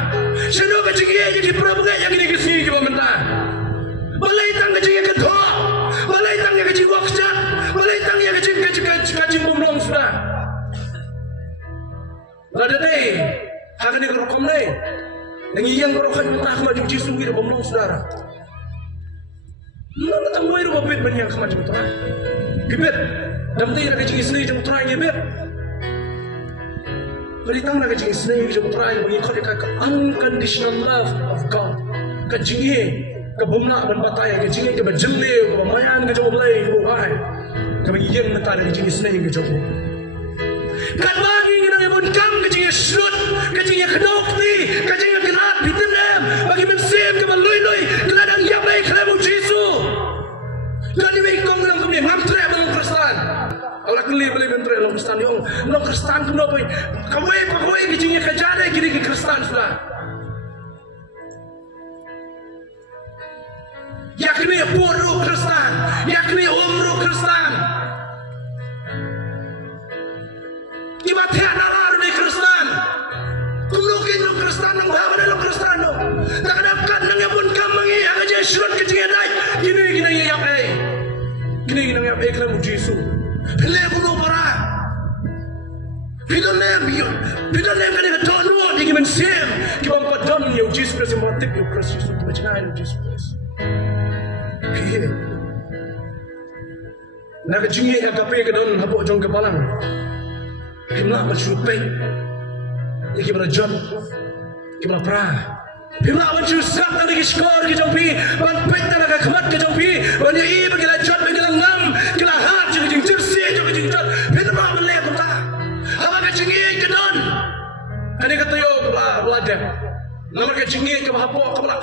Syedul kacing yang diperabungan yang gini kesini ke pemerintah. Balai tang kacing yang ketua. Balai tang yang kacing wakjat. Balai tang yang kacing pemlong sudah. Lada deh. Hakan ni kerokom ni. Yang iyang kerokan minta akhmat juji sungi dan pemlong saudara. Mana tak boleh rumah bed banyak akhmat juji terang. Kibet. Dan penting nak kacing isni juji terang ya bed. Beri tang nak kacing isni juji terang. Mengikut dekat unconditional love of God. Kacing ini. Kebumnak dan bataya. Kacing ini keba jelil. Keba mayan kacau belai. Keba wahai. Keba iyang minta nak kacing isni kacau. Kat bagi kita yang bunkam kacing yang syut. Kacing yang kedokti. Kacing yang gerat. Bitenam. Bagi mensip. Keba lui-lui. Keladang yang baik. Kelamu Jisu. Jadi baik kong dalam kemini. Ngamtre dalam Kristan. Allah keli boleh mentre dalam Kristan. Yang dalam Kristan kenapa. Kawai kacing yang kejadian. Kini ke Kristan sudah. Yakni puru Kristan. Yakni umru Kristan. Ibadah nalar di Kristan. Tulukin dalam Kristan. Nang bawa dalam Kristan. Tak dapat nang yapun kamangi. Aga jaya syurut kecing edai. Gini yang yapay. Gini yang yapay kelamu Jisu. Pilih kuno para. Pidon lem kani kedono. Digi mensiem. Kibang padon yang Jisu Kristus. Motif yang Kristus. Kebacangan yang Jisu Kristus. Kaya. Nak kecingin yang kapay kedon. Habuk jong kebalang. Pimla bersyupai. Iki berjam. Kibang perah. Pimla bersyusap. Tadi skor ke jompi. Ban pek tanah kemat ke jompi. Ban yai bagi lajat. Bagi langam. Kila hat. Jeng jersi. Jeng jat. Pimla melek kota. Apa kecingin kedon. Ini kata yo belajar. Nama kecingin kebahapok. Kebala.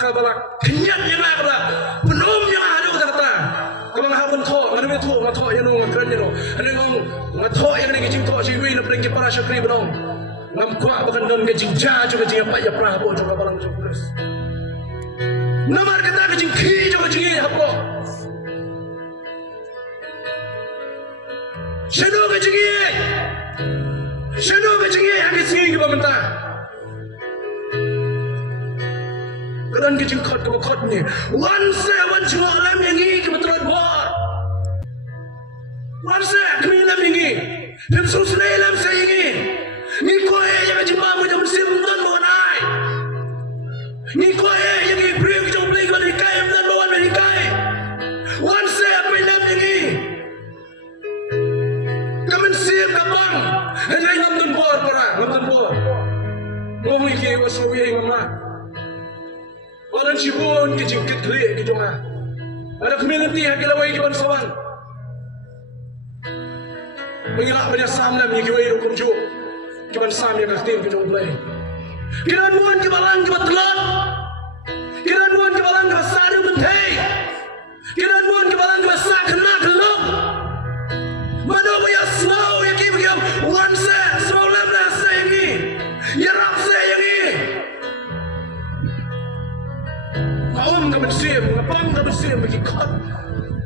Kebala. Kenyat yang ada. Penom yang ada kata-kata. Kebala hapun thok. Mana me thok. Thok yang nong keren yang nong. Ada nong. Thok yang ni kecing thok. Ciwi nak pergi para syakri benong. Ngam kuat bukan don kecing jah. Juga kecing apa ya perah hapuk. Juga balang kecing kuris. Nama kata kecing ki. Juga kecingin hapuk. Shadow kecingin. Shadow kecingin. Yang kecingin kita minta. Kedan kecing kot ke kot ni. One cuma alam yang ini kebetulan buat. One kami alam yang ini. Dan susah alam saya ini. Ni kau yang kecing mamu yang bersih bukan bukan ai. Ni kau yang beri kecing beli kepada ikai bukan bukan beri ikai. One apa alam yang ini. Kami siap kapang. Hendak ngamdun buat para ngamdun buat. Mau ikut waswi yang mana? Orang cibun ke jingkit klik ke jonga. Ada community yang kilawai ke bansawan. Mengilak banyak samlam yang kiwai hukum juk. Ke bansam yang kaktim ke jonglai. Kiran muan ke balang ke batelot. Kiran muan ke balang ke basari mentei. Kiran muan ke balang ke basari.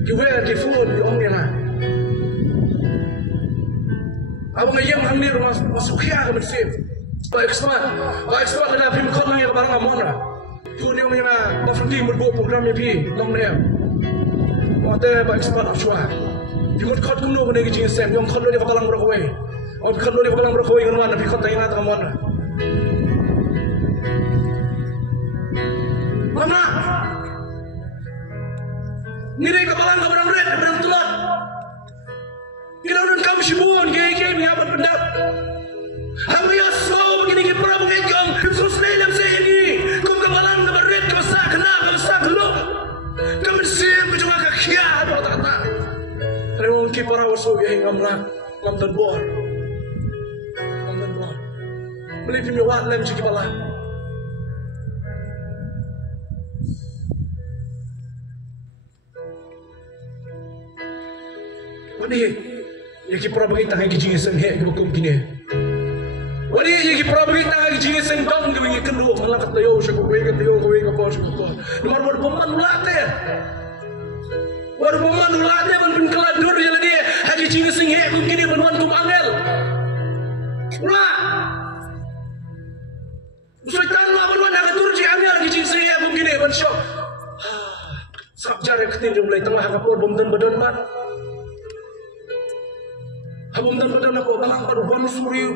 Kiwer ki phone yong ni na. Abang ayam hamdir masuk kia ke mesin. Baik semua kena film kau nang yang barang amon lah. Phone yong ni na bafandi merbu program yang pi long ni. Mata baik semua afshua. Film kau tu nung kena kijing sem yong kau ni kapalang berkawai. Orang kau ni kapalang berkawai dengan mana film kau tanya nak amon lah. Mana? Nilai kapalang kapalang red kapalang tulat. Kita orang kamu sibun, gay ni apa pendak? Hamba ya slow begini kita pernah mengenjong. Khusus dalam saya ini, kamu kapalang kapalang red kapasak kena kapasak dulu. Kamu sim cuma kakia ada kata. Kalau kita para wasuk yang ngamla ngam terbor. Beli film yang lem cik kepala. Wadi, yang kita pernah bagi tangan kijing sen hek ke bukum kini. Wadi, yang kita pernah bagi tangan kijing sen bang ke wingi kendu malah kata yo syukur wingi kata yo wingi apa syukur. Nomor berpeman ulate. Berpeman ulate ban bin keladur jalan dia. Hagi kijing sen hek kum kini ban kum angel. Wah. Sultan lah ban nak atur ji angel kijing sen hek kum kini ban syok. Sabjar ketin mulai tengah kapur bomdan badan mat. Habum dan badan aku balang pada ban suri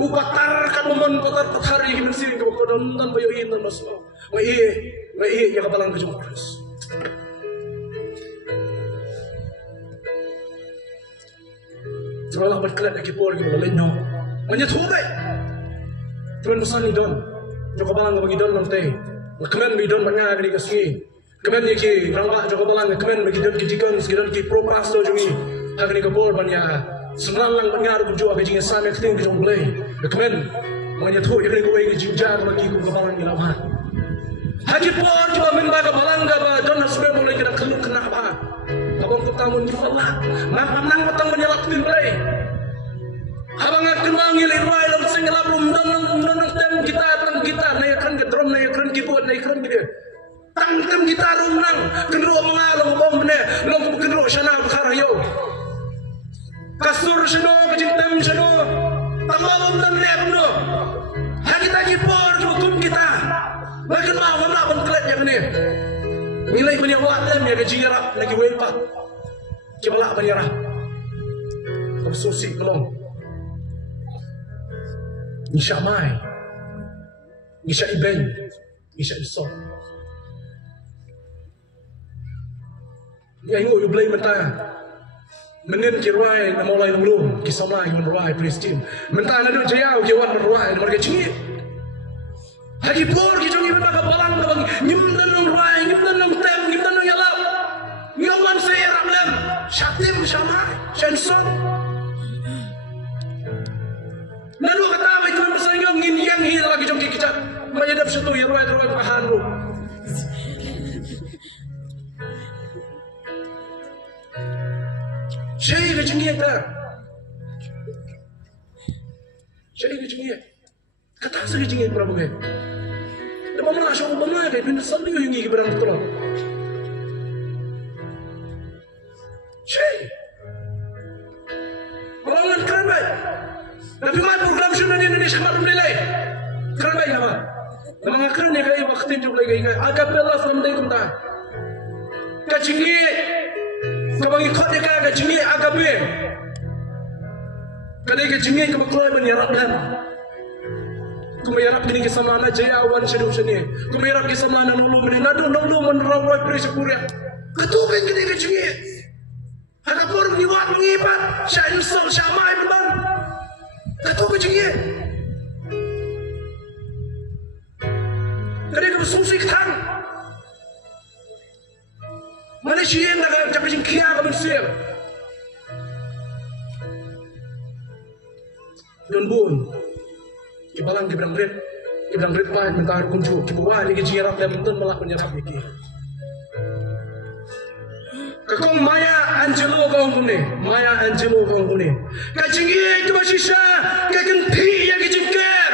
upatar kan memon patar yang bersih ke badan dan bayu ini dan semua. Wei yang balang ke jumpas. Seolah berkelat lagi por gitu lainnya. Menyatu baik. Tuan pesan idon. Joko balang bagi don nanti. Kemen bagi don banyak di kasih. Kemen iki rangka joko balang kemen bagi don kijikan sekitar ki pro pasto jumi. Agni kabur banyak sembilan lang banyak aku jual kejingnya sama keting kejong belai. Kemen banyak tu agni kau ini jinjar bagi aku kabalan di lama. Haji por coba membaca kabalan gaba don nasbe mulai kita keluk kena apa? Abang kau tahu ni Allah. Mak nang petang menyalak tin belai. Abang akan manggil irwai lam sengelap undang tem kita naikkan ke drum naikkan keyboard naikkan gitu. Tang kita rumnang kenro mengalung bom bener long kenro sana bukhara yo. Kasur seno, kecintam seno, tambah dan lep no. Kita kipor hukum kita. Makin mau mana pun kelet yang ni. Nilai banyak lem ya kejirap lagi wepat. Kepala banyak. Tersusi kelong. Nisha mai, nisha iben, nisha isok. Yang itu boleh mentah. Menen kirai nama lain belum kisah lain menerai Palestin. Mentah ada jaya ujian menerai mereka cingit. Haji por kita ni memang balang kabang nyimdan nong rai nyimdan nong tem nyimdan nong yalap. Nyaman saya ramlam syatim sama shenson. Lalu kata apa itu bersaing ngin yang hilang lagi jom kita. Menyadap satu ya rai terus pahan lu. Saya kecingit tak? Saya kecingit. Kata saya kecingit berapa kali? Tapi mana asal mana ada benda sendiri yang ingin berang betul. Saya. Orang keren baik. Tapi mana program sudah di Indonesia malam nilai? Keren baik apa? Nama keren ya kaya waktu itu lagi kaya. Agak belas lemdai kumta. Kecingit. Kabang ikut dia kagak jengik agak be. Kadai ke jengik ke bakloi menyerap dan. Ku menyerap gini ke samana jaya awan sedup seni. Ku menyerap ke samana nolu menenadu nolu menerawai peri sepurya. Ketukan gini ke jengik. Agak pun menyiwat mengibat. Syah insel syamai beban. Ketukan ke jengik. Kadai ke bersusi ketang. Malaysia yang nak capai jengkia ke Mesir. Don bun, kibalang kibrang red pahit mentah kuncu, kibawa lagi jirap dan mentun melak menyerap lagi. Kakong Maya Angelou kau ni, kacinggi itu masih sah, kagenti yang kejengker,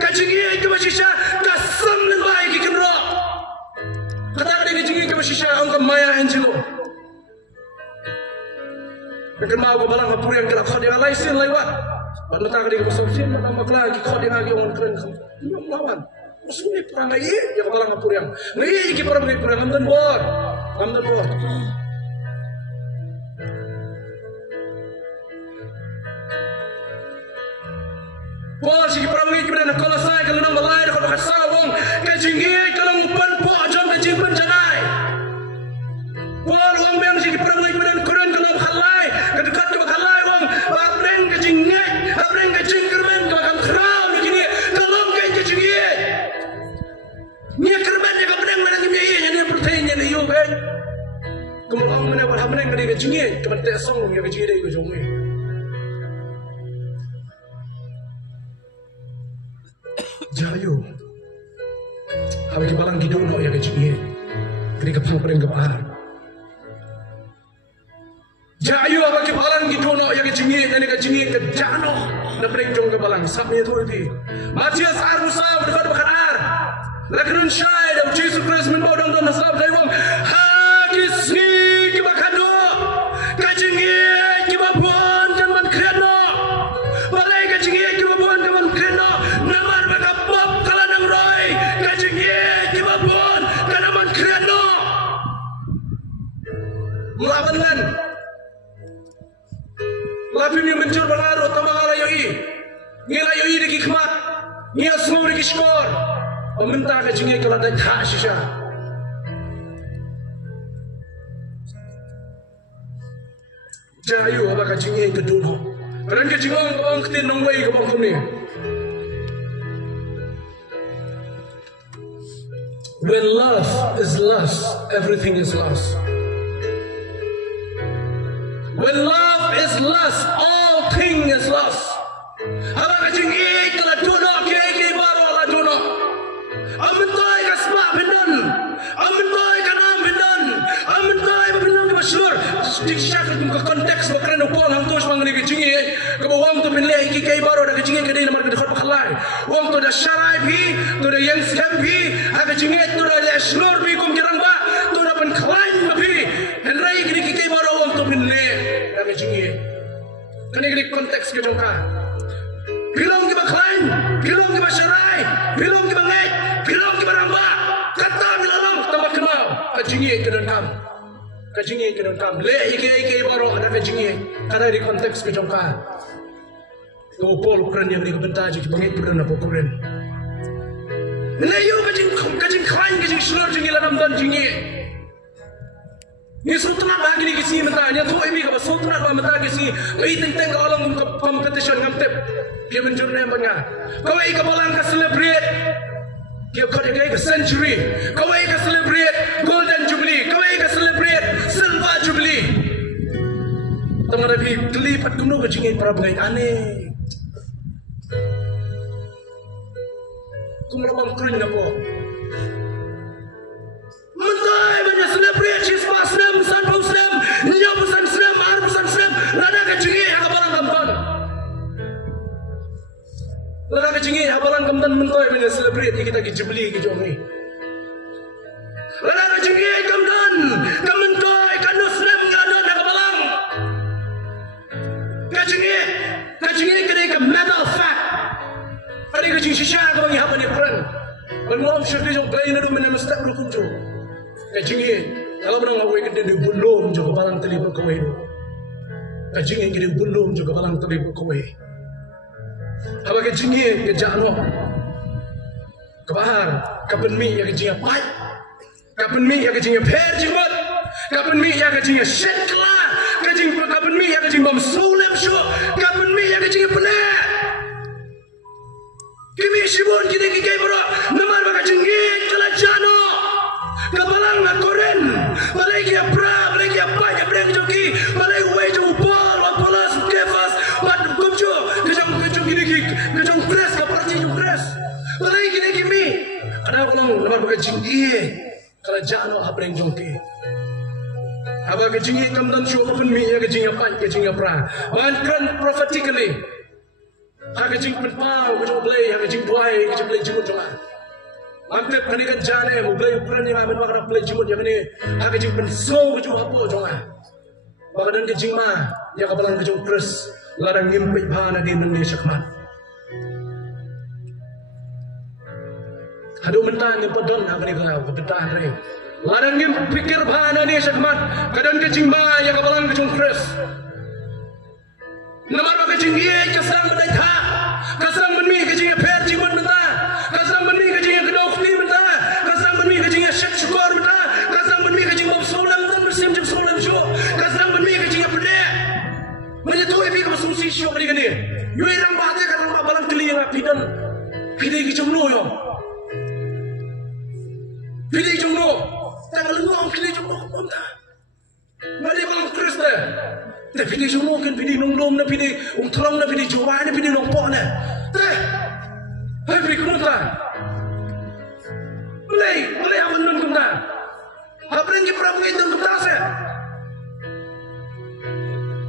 kacinggi itu masih sah, kasam dan baik ikan roh. sin lewat. Pada tak ada kebesaran nama lagi kau dia lagi orang keren kamu lawan. Maksudnya perang ini ya kepala ngapur yang. Ini kita perang dan bor. Paul si perang ini kita nak kalau saya kalau nama lain kalau kasar wong kajingi kalau ngupan po jam kajimpan janai. Paul wong bang si perang ini kita keren kalau halai kedekat ke halai wong abreng kajingi abreng kajing kerman kalau kerau begini kalau kajingi. Ni kerman dia kebreng mana ni ni pertanyaan ni yo kan. Kemudian mana berhamran kadi kajingi kemudian song yang kajingi dia ikut jomai. Jayu, habis balang gidono ya kecingin, kini kepang pereng kepar. Jayu habis balang gidono ya kecingin, nani kecingin kejano, na pereng jong kebalang, sabnya tu itu. Matias arusa berdekat bakarar, lakukan syai dan Jesus Kristus menbawa dan nasab dari wong. Hadisi kibakado, kecingin kibabon dan man kreno, balai kecingin kibabon dan man kreno. Melawankan lapin yang mencur pengaruh tamang yoi ngila yoi di hikmat ngia semua di skor pemerintah kajingnya kalau ada tak sisa jayu apa kajingnya kedua kerana kajingnya kebang ketin nongway kebang kumni. When love is lost, everything is lost. When love is lost, all things is lost. Haba kacing ikla duno keke baro la duno. Amintai kasma binan, amintai kanam binan, amintai binan ke masyhur. Diksyakal ke konteks bakran upol hang tus mangni kacing ke wang tu pinleh keke baro da kacing ke dei namar ke dekat bakhalai. Wang tu da syarai bi, tu da yang scam bi, ha kacing tu da leshlor bi kum kirang ba, tu da pen klain bi. Henrai keke baro wang tu pinleh kecingin, kini konteks kejongka. Pilong kita klaim, pilong kita syarai, pilong kita ngait, pilong kita rambak. Kata bilang tempat kenal, kecingin kedan kam. Le ike baru ada kecingin, karena di konteks kejongka. Kau pol keren yang dikebentar jadi pengit keren apa keren. Layu kecing klaim kecing selur jengil dalam dan jengil. Ni sultanat bagi ni kisi mentanya tu ini kalau sultanat bagi mentanya kisi ini tentang orang competition ngamtep dia menjurna bangga kau ini kebalang ke celebrate dia kau ini ke century kau ini ke celebrate golden jubilee kau ini ke celebrate silver jubilee teman lagi kelipat kuno kecingin para pengai aneh kau melabang kering apa mentai banyak celebrate chispa Islam, Sanpau Islam, Nyabusan Islam, Arbusan Islam, lada kecingin habalan kampan. Lada kecingin habalan kampan mentai banyak celebrate kita kejebeli kejomi. Lada kecingin kampan, kementai kanu Islam ngada dak habalang. Kecingin kene ke matter of fact. Ada kecing shisha ka bagi haban Quran. Belum syukur jong bayi nadu menemestak rukunjo. Kecingin kalau benar awak kita belum juga balang teli berkawai. Kecingin kita belum juga balang teli berkawai. Apa kecingin kejano? Kebahar, kapan mi yang kecingin pai? Kapan mi yang kecingin per jimat? Kapan mi yang kecingin setla? Kapan mi yang kecingin bam sulap show? Kapan mi yang kecingin penak? Kimi sibun kita kikai bro, namar baka kecingin kelajano. Kabalang na koren, balai kia pra, balai kia banyak breng joki, balai way jauh bol, wapolas, kefas, wat kumjo, kejong kejong press, kaparci jong press, balai kimi, ada orang lebar pakai jinggi, kalau jano abreng joki, apa kejinggi kamdan show open mi ya kejinggi pan, kejinggi pra, bahkan prophetically, ha kejing penpau, kejong balai, ha kejing buai, kejing balai jimut jola. Mantep kani kan jane mo blay ukuran yang amin wakana play jimut yang ini ha kejing penso kejung apa jonga bakadan kejing ma ya kabalang kejung kres larang ngimpi bhana di Indonesia keman. Hadu mentang yang pedon agri kau kebetan re. Larang pikir bhana ni keman. Kadang kecing ba yang kabalan kecung kres. Namar ba kecing ye kasang bedai tha. Kasang menmi kecing per jimun benta. Kasang menmi kecing kedokti benta. Kasang menmi kecing syek syukur benta. Kasang menmi kecing bab solam dan bersim jeng solam syu. Kasang menmi kecing pedek. Menyetu epi ka sumsi syu kali gani. Yui rang ba te kan ba balang keli yang apidan. Pidai kecing no yo. Pidai kecing no. Tangan lengong pidai kecing no benta. Mari balang kres deh. Tapi pidai semua kan pidai nongdom na pidai terang na pidai coba na pidai nompok na. Hai pidai kunta. Mulai aman non kunta. Apa yang kita pergi dengan kunta saya?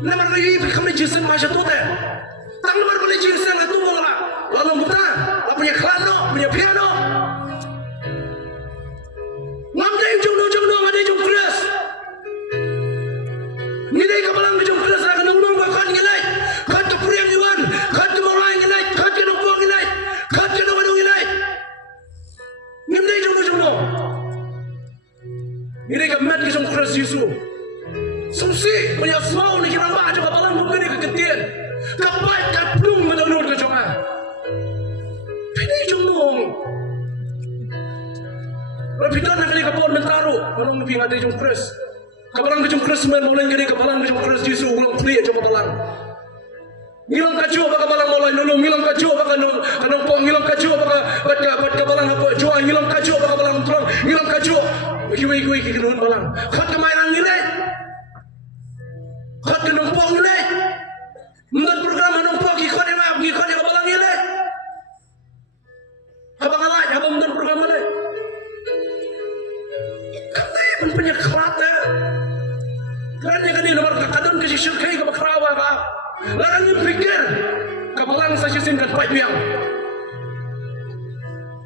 Nama lagi kami jisim macam tu deh. Tak nama boleh jisim itu mula. Lalu kunta, punya klano, punya piano. Ngamdai jong ada jong keras. Nilai kabalang kejung keras akan nunggu bahkan nilai. Kat kepriang yuan, kat kemulai nilai, kat kenopong nilai, kat kenopong nilai. Nilai jong. Nilai kemat kejung keras Yesus. Sumsi punya semau ni kira mak juga kabalang bukan ni keketian. Kapat kaplung menurut kejung ah. Pilih jong. Rapidan nak kali kapon mentaru, orang mungkin ada jong keras. Kabalang kejung keras men mulai gini kabalang kejung keras Yesus ulang pria coba balang. Ngilang kacau baka balang mulai nulung ngilang kacau baka kanong pong ngilang kacau baka kabalang apa jual ngilang kacau baka balang terang ngilang kacau kiwi kinuhun balang. Khat kemairang nilai. Khat kanong pong nilai. Mendan program kanong pong kikot yang balang nilai. Abang alai abang mendan program nilai. Katanya pun punya kelata. Kerana kan dia nomor kadang kasi syurkai ke bakrawa ka. Larang yung pikir kabalang sa sisin kan pait biang.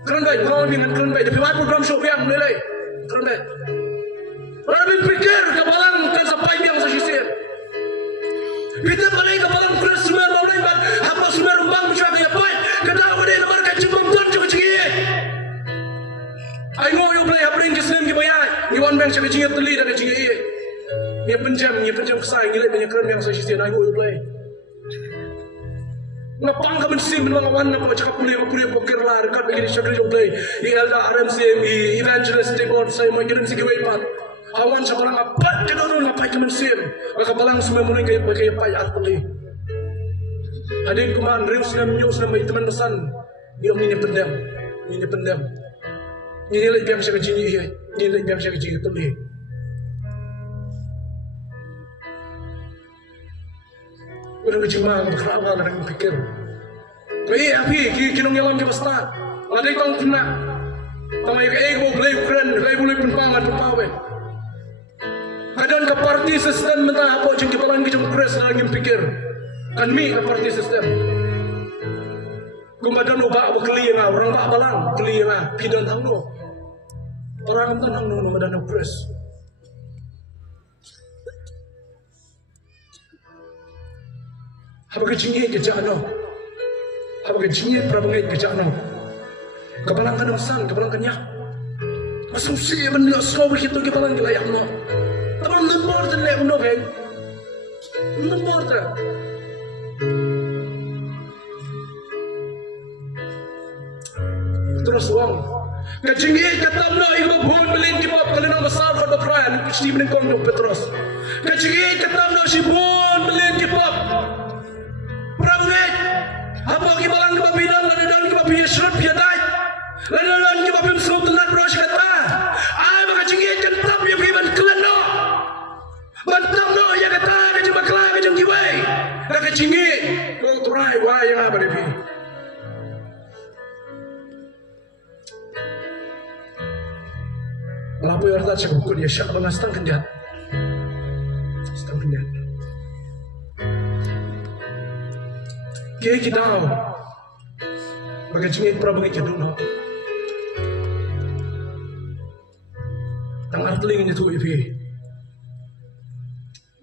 Kerana baik mau bingan kerana baik tapi buat program show biang nilai. Kerana baik. Larang yung pikir kabalang kan sa pait biang sa sisin. Kita balai kabalang keras semua mau lembat. Apa semua rumbang macam apa pait. Kadang ada nomor kan cuma tuan cukup cigi. Ay ngoyo play hapring kislim gibayai. Iwan bang cakap cigi teli dan cigi. Ia penjam kesai nilai banyak keren yang saya sisi naik uyu play. Ngapang kamen sim menwangawan na cakap kuliah pokir lah dekat begini syadri jom play. Elda RMCM evangelist debot saya mau kirim segi wepat. Awan sebarang apa kedorong ngapai kamen sim. Maka balang semua mulai kaya payat play. Hadir kuman rius na menyus na may teman pesan. Dia ini pendam. Ini lagi biar saya kecil ini lagi biar saya kecil play. Udah kecimang berkerawal dan pikir. Api kinong yalam ke basta. Ada yang kena. Tamai ego play keren, boleh penpangan pepawe. Kadang ke party system mentah apa jeng kebalan kejung keras dan pikir. Kan mi ke party system. Kumadan ubah bekeli yang orang bak balang keli yang pidan tangno. Orang tangno nomadan keras. Apa kecingin kerja no? Apa kecingin perabangin kerja no? Kebalang kadang sang, kebalang kenyak. Asumsi benda semua begitu kebalang gelayak no. Teman lembor dan lem no kan? Lembor tak? Terus wang. Kecingin ketam no ibu pun belin kipap kalau nang besar pada perayaan kusti menengkong do Petros. Kecingin ketam no si pun belin kipap. Prabuget, apa kibalang kebabidang, ladadan kebabiyah syurab yadai, ladadan kebabim seluruh tenan beras kata, ay maka cingit kentab yang kiban keleno, bantam no ya kata kejeng bakla kejeng kiwai, dah kecingit, kau turai wah yang apa depi. Lapu yang tak cukup dia syak bangas tang kendiat, Kaya kita bagai cingit perabang itu dulu. Tang artling itu ipi.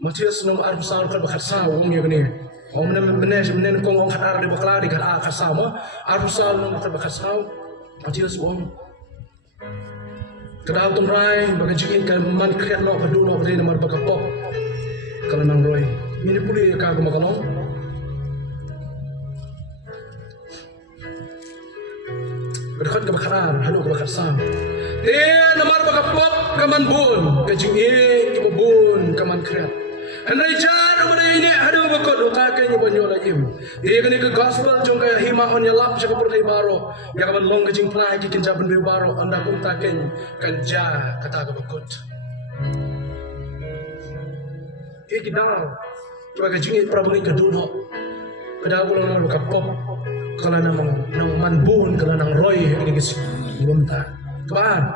Matias nama arab sar kan bakar sah orang yang ni. Om menen kong ong kadar di bakla di kada kasama arusal nang terbakasau atil suom kadal tumrai baga jingin kan man kriat no padu no bade namar bakapok kalau nang roy mini puli ka ko makanong berkat ke bakaran halo ke bakasam namar bakapok kaman bun ka jingin ke bun kaman kriat Andai cara pada ini ada bakal doa kayaknya banyak lagi. Dia kena ke gospel jom kaya hima on yalap cakap pergi baro. Ya kapan long kecing pelai kikin jaban be baro anda pun taken kanja kata ke bakut. Kidal coba kecing problem ini kedua. Kada ulang lalu kapop kalau nang manbun kalau nang roy ini kes ibam ta. Kapan?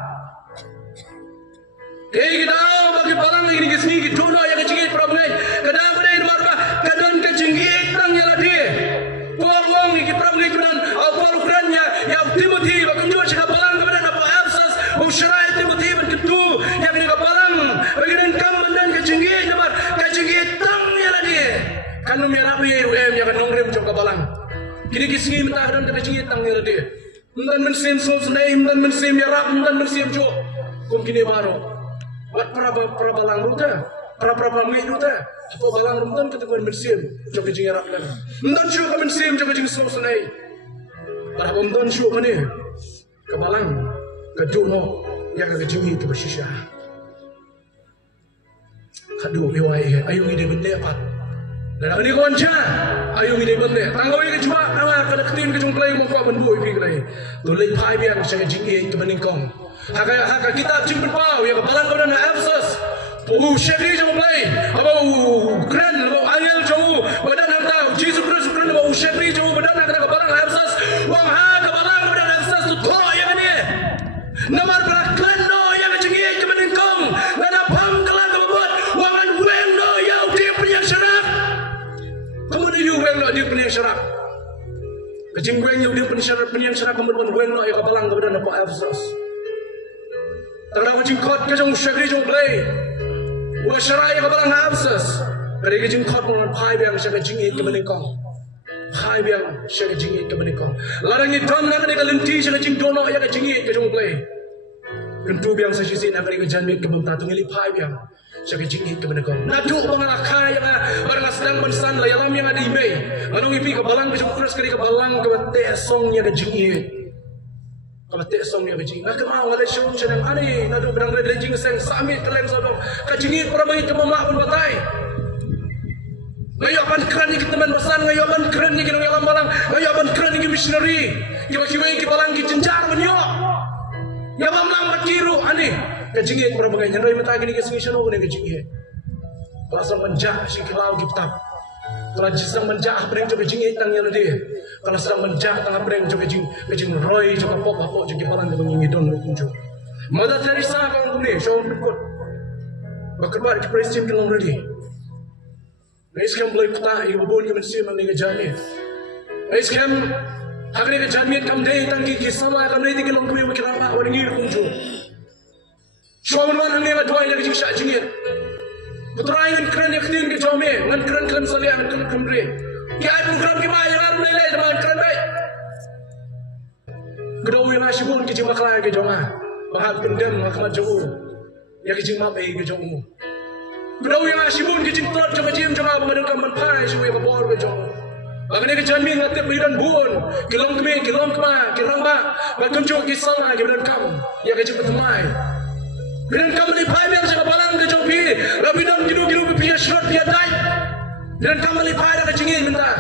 Kidal bagi barang ini kes ni kedua yang kecing problem. Kadang pada ini marba kadang kecing itang ya ladi. Polong ini problem kemudian Paul Ukraina ya Timothy bakum juga cakap balang kemudian apa Efesus Usrai Timothy berketu yang ini kapalang bagian kaman dan kecing namar kecing itang ya ladi. Kanum ya rapi UM ya kan nongrim cakap balang. Kini kisah minta dan kecing itang ya ladi. Mendan mensim sosnai mendan mensim ya rap mendan mensim jo. Kum kini baru. Buat para balang ruta. Para mengai ruta. Apa balang rumdan keteguan mensim jo kecing ya rap kan. Mendan jo ka mensim jo kecing sosnai. Para mendan jo mani. Kebalang keduno yang kecing itu bersisya. Kadu biwai ayo ini bende pat. Dan ini konca ayo ini bende. Tanggaw ini cuma nama kada ketin kecing play mo ko ban boy pi krai. Tulay pai biang sa kecing ke meningkong. Haka kita jimpen pau ya kebalang kemudian Efesus. Syekhi jom play. Apa keren apa angel jauh badan nak tahu Jesus Kristus keren apa syekhi jauh badan nak kebalang Efesus. Wang ha kebalang kemudian Efesus tu toh yang ni. Namar belakang no yang kecing ke meningkong. Dan apang kelang kebut wangan weng no yang dia punya syarat. Kemudian you weng no dia punya syarat. Kecing weng you dia punya syarat kemudian weng no yang kebalang kemudian apa Efesus. Terdapat jingkot kecing syekhi jom play. Wa syaraya kebalang Efesus. Dari kecing kot mengenai pai biang syekh jingit ke meningkong. Pai biang syekh jingit ke meningkong. Larang ni don nak ni kalenti syekh jing dono ya kecingit ke jong play. Kentu biang sesi nak ni kejanmit ke bumta tungili pai biang syekh jingit ke meningkong. Nadu pengalakah yang barang sedang mensan layalam yang ada imei. Manong ipi kebalang ke jong terus kali kebalang ke tesong ya kecingit. Kabatik song yang kecing. Nak kemau ada syum sedang ani. Nadu berang redjing seng samit keleng sodong. Kecingit peramai kememak pun batai. Ngayapan keren ni kita menbasan. Ngayapan keren ni kita ngalam balang. Ngayapan keren ni kita missionary. Kiwa-kiwa kita balang kita jenjar menyok. Ngalam lang bakiru ani. Kecingit peramai. Nyanrai matagi ni kita sengisya no ni kecingit. Kelasam menjak si kelau kita. Kalau sedang menjak bereng coba jingit tang yang dia. Kalau sedang menjak tang bereng coba jing roy coba pop apa jadi barang ke mengingi don kunju. Mother Teresa kau tu ni, show berikut. Berkebat ke presiden kelong ready. Iskem boleh peta ibu boni mensi mengenai jamit. Iskem agar ke jamit kam deh tangki kisama kam deh kelong kuih berkira apa orang ngir kunju. Show mana ni dua yang jing syak jingit. Putra yang keren yang kecil ke jome, ngan keren keren salia, ngan keren kemri. Kiai program kita yang ada nilai dengan keren baik. Kedua yang masih pun kecil maklah ke joma, bahat kendem maklah jauh, yang kecil map ke jomu. Kedua yang masih pun kecil telur joma jim joma mengadukan menpai supaya babor ke jomu. Bagaimana kejanmi ngatip beridan buon, kilom kemi, kilom kema, kilom ba, bertunjuk kisah lagi beridan kamu, yang kecil bertemai. Beridan kamu ni pai biar cakap balang ke jopi, beridan gidu biar surat biar dai. Beridan kamu ni pai dah kecingin minta,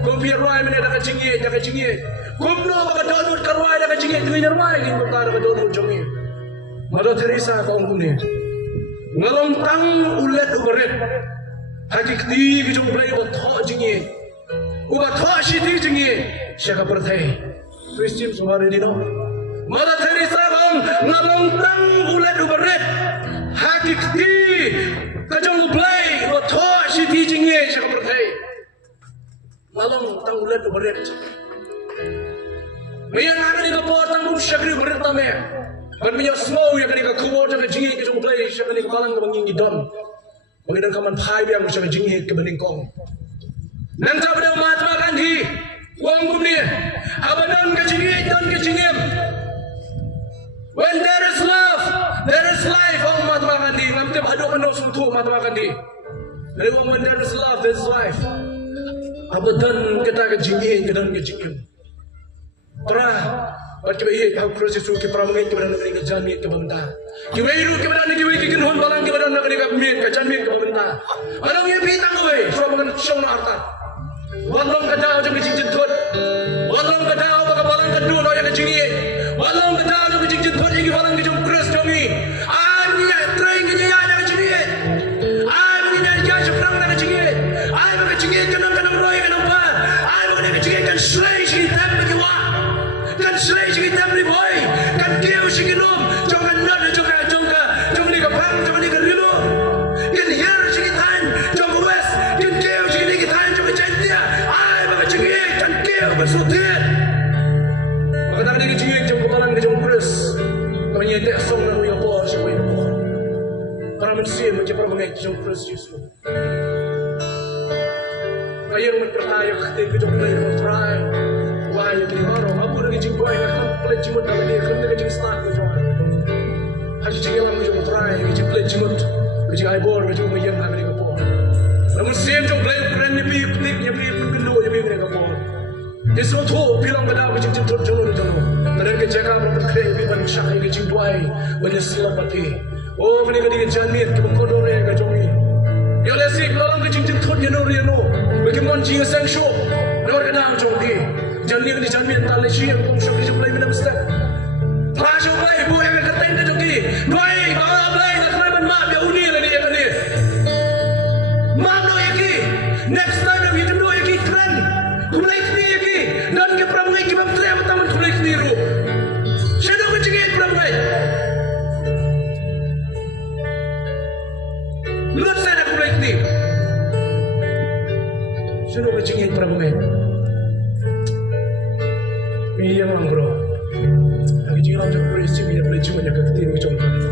kau biar ruai mana dah kecingin. Kau no baga donut karuai dah kecingin, tu ini ruai ni kau dah baga donut jongi. Mother Teresa kau ni, ngalong tang ulet uberit, hakikti bijong belai bathok jingin, ubathok siti jingin, siapa percaya? Christian semua ini no. Mother Teresa kau ngalong tang ulet uberit, hakikti kajong belai bathok siti jingin, siapa percaya? Ngalong tang ulet uberit. Maya nak ni kapor tang syakri uberit tamai. Ban minyak semua yang kena keluar dari jingit ke jumlah ini, siapa ni kebalang ke banging idon. Banging kaman pai biang siapa jingit ke beningkong. Nang tabda Mahatma Gandhi, wang bumi, abanam kecingit dan kecingim. When there is love, there is life. Wang Mahatma Gandhi, ngamtip adu manos untuk Mahatma Gandhi. Dari wang when there is love, there is life. Abadan kita kecingit dan kecingim. Para But kita ini kau proses itu kita ramai kita berada negeri kejanmin ke benda. Kita itu kita berada negeri kita hunun balang kita berada negeri kejanmin ke benda. Balang ini pitang kau ini, semua makan syong arta. Balang kadau jam kecing jentut. Balang kadau baka balang kadu no yang kecing ini. Balang kadau jam kecing jentut ini balang kecing keras kami. Aku ni try ni yang kecing ini. Aku ni yang sekarang yang kecing ini. Aku kecing ini kenang roy kenang apa? Aku ni kecing ini kan selai kita bagi wah. Kan selai kita beri boy, kan kau seginom, jangan nak jangan ni kapang, jangan ni kerilu, kan hiar segitan, jangan wes, kan kau segini kita jangan cantik, maka cengik, kan kau bersutir, maka tak ada cengik, jangan kemalan, jangan beres, kau nyetek song nak uya bor, siapa yang bor, para manusia macam para mengaji jangan beres justru, ayam berpercaya ketika jangan lagi bertry. Wah, yang ini orang, aku lagi jingkuai, aku pelan jimut dalam dia, aku lagi jing start tu, haji jinggalan macam try, aku pelan jimut, aku jing aibor, aku mayang kami ni kapor. Namun siapa jong pelan ni pi pelik, ni pi pengendo, ni pi ni kapor. Di semua tu, bilang pada aku jing jentut jono. Kadang kita jaga berapa keren, pi ban syah, aku jingkuai, banyak selapati. Oh, kini kini janmit, kita kodor yang kajongi. Yang lesi, bilang kita jing jentut jono. Bagaimana jing sang show, nawar kadang jongi. Jangan ni jangan tak lesi yang kau syok di mana mesti. Terasa baik ibu yang kertain tu joki. Baik, baik, nak main maaf ya uni lagi yang ni. Maaf no yaki. Next time yang itu no yaki keren. Kumulai ni yaki. Dan ke peramai kita berteriak bertaman kumulai ni ru. Saya nak cengit peramai. Lut saya nak kumulai ni. Saya nak cengit peramai. Iya manggro. Lagi jangan jangan berisi minyak beli cuma yang ketin macam tu.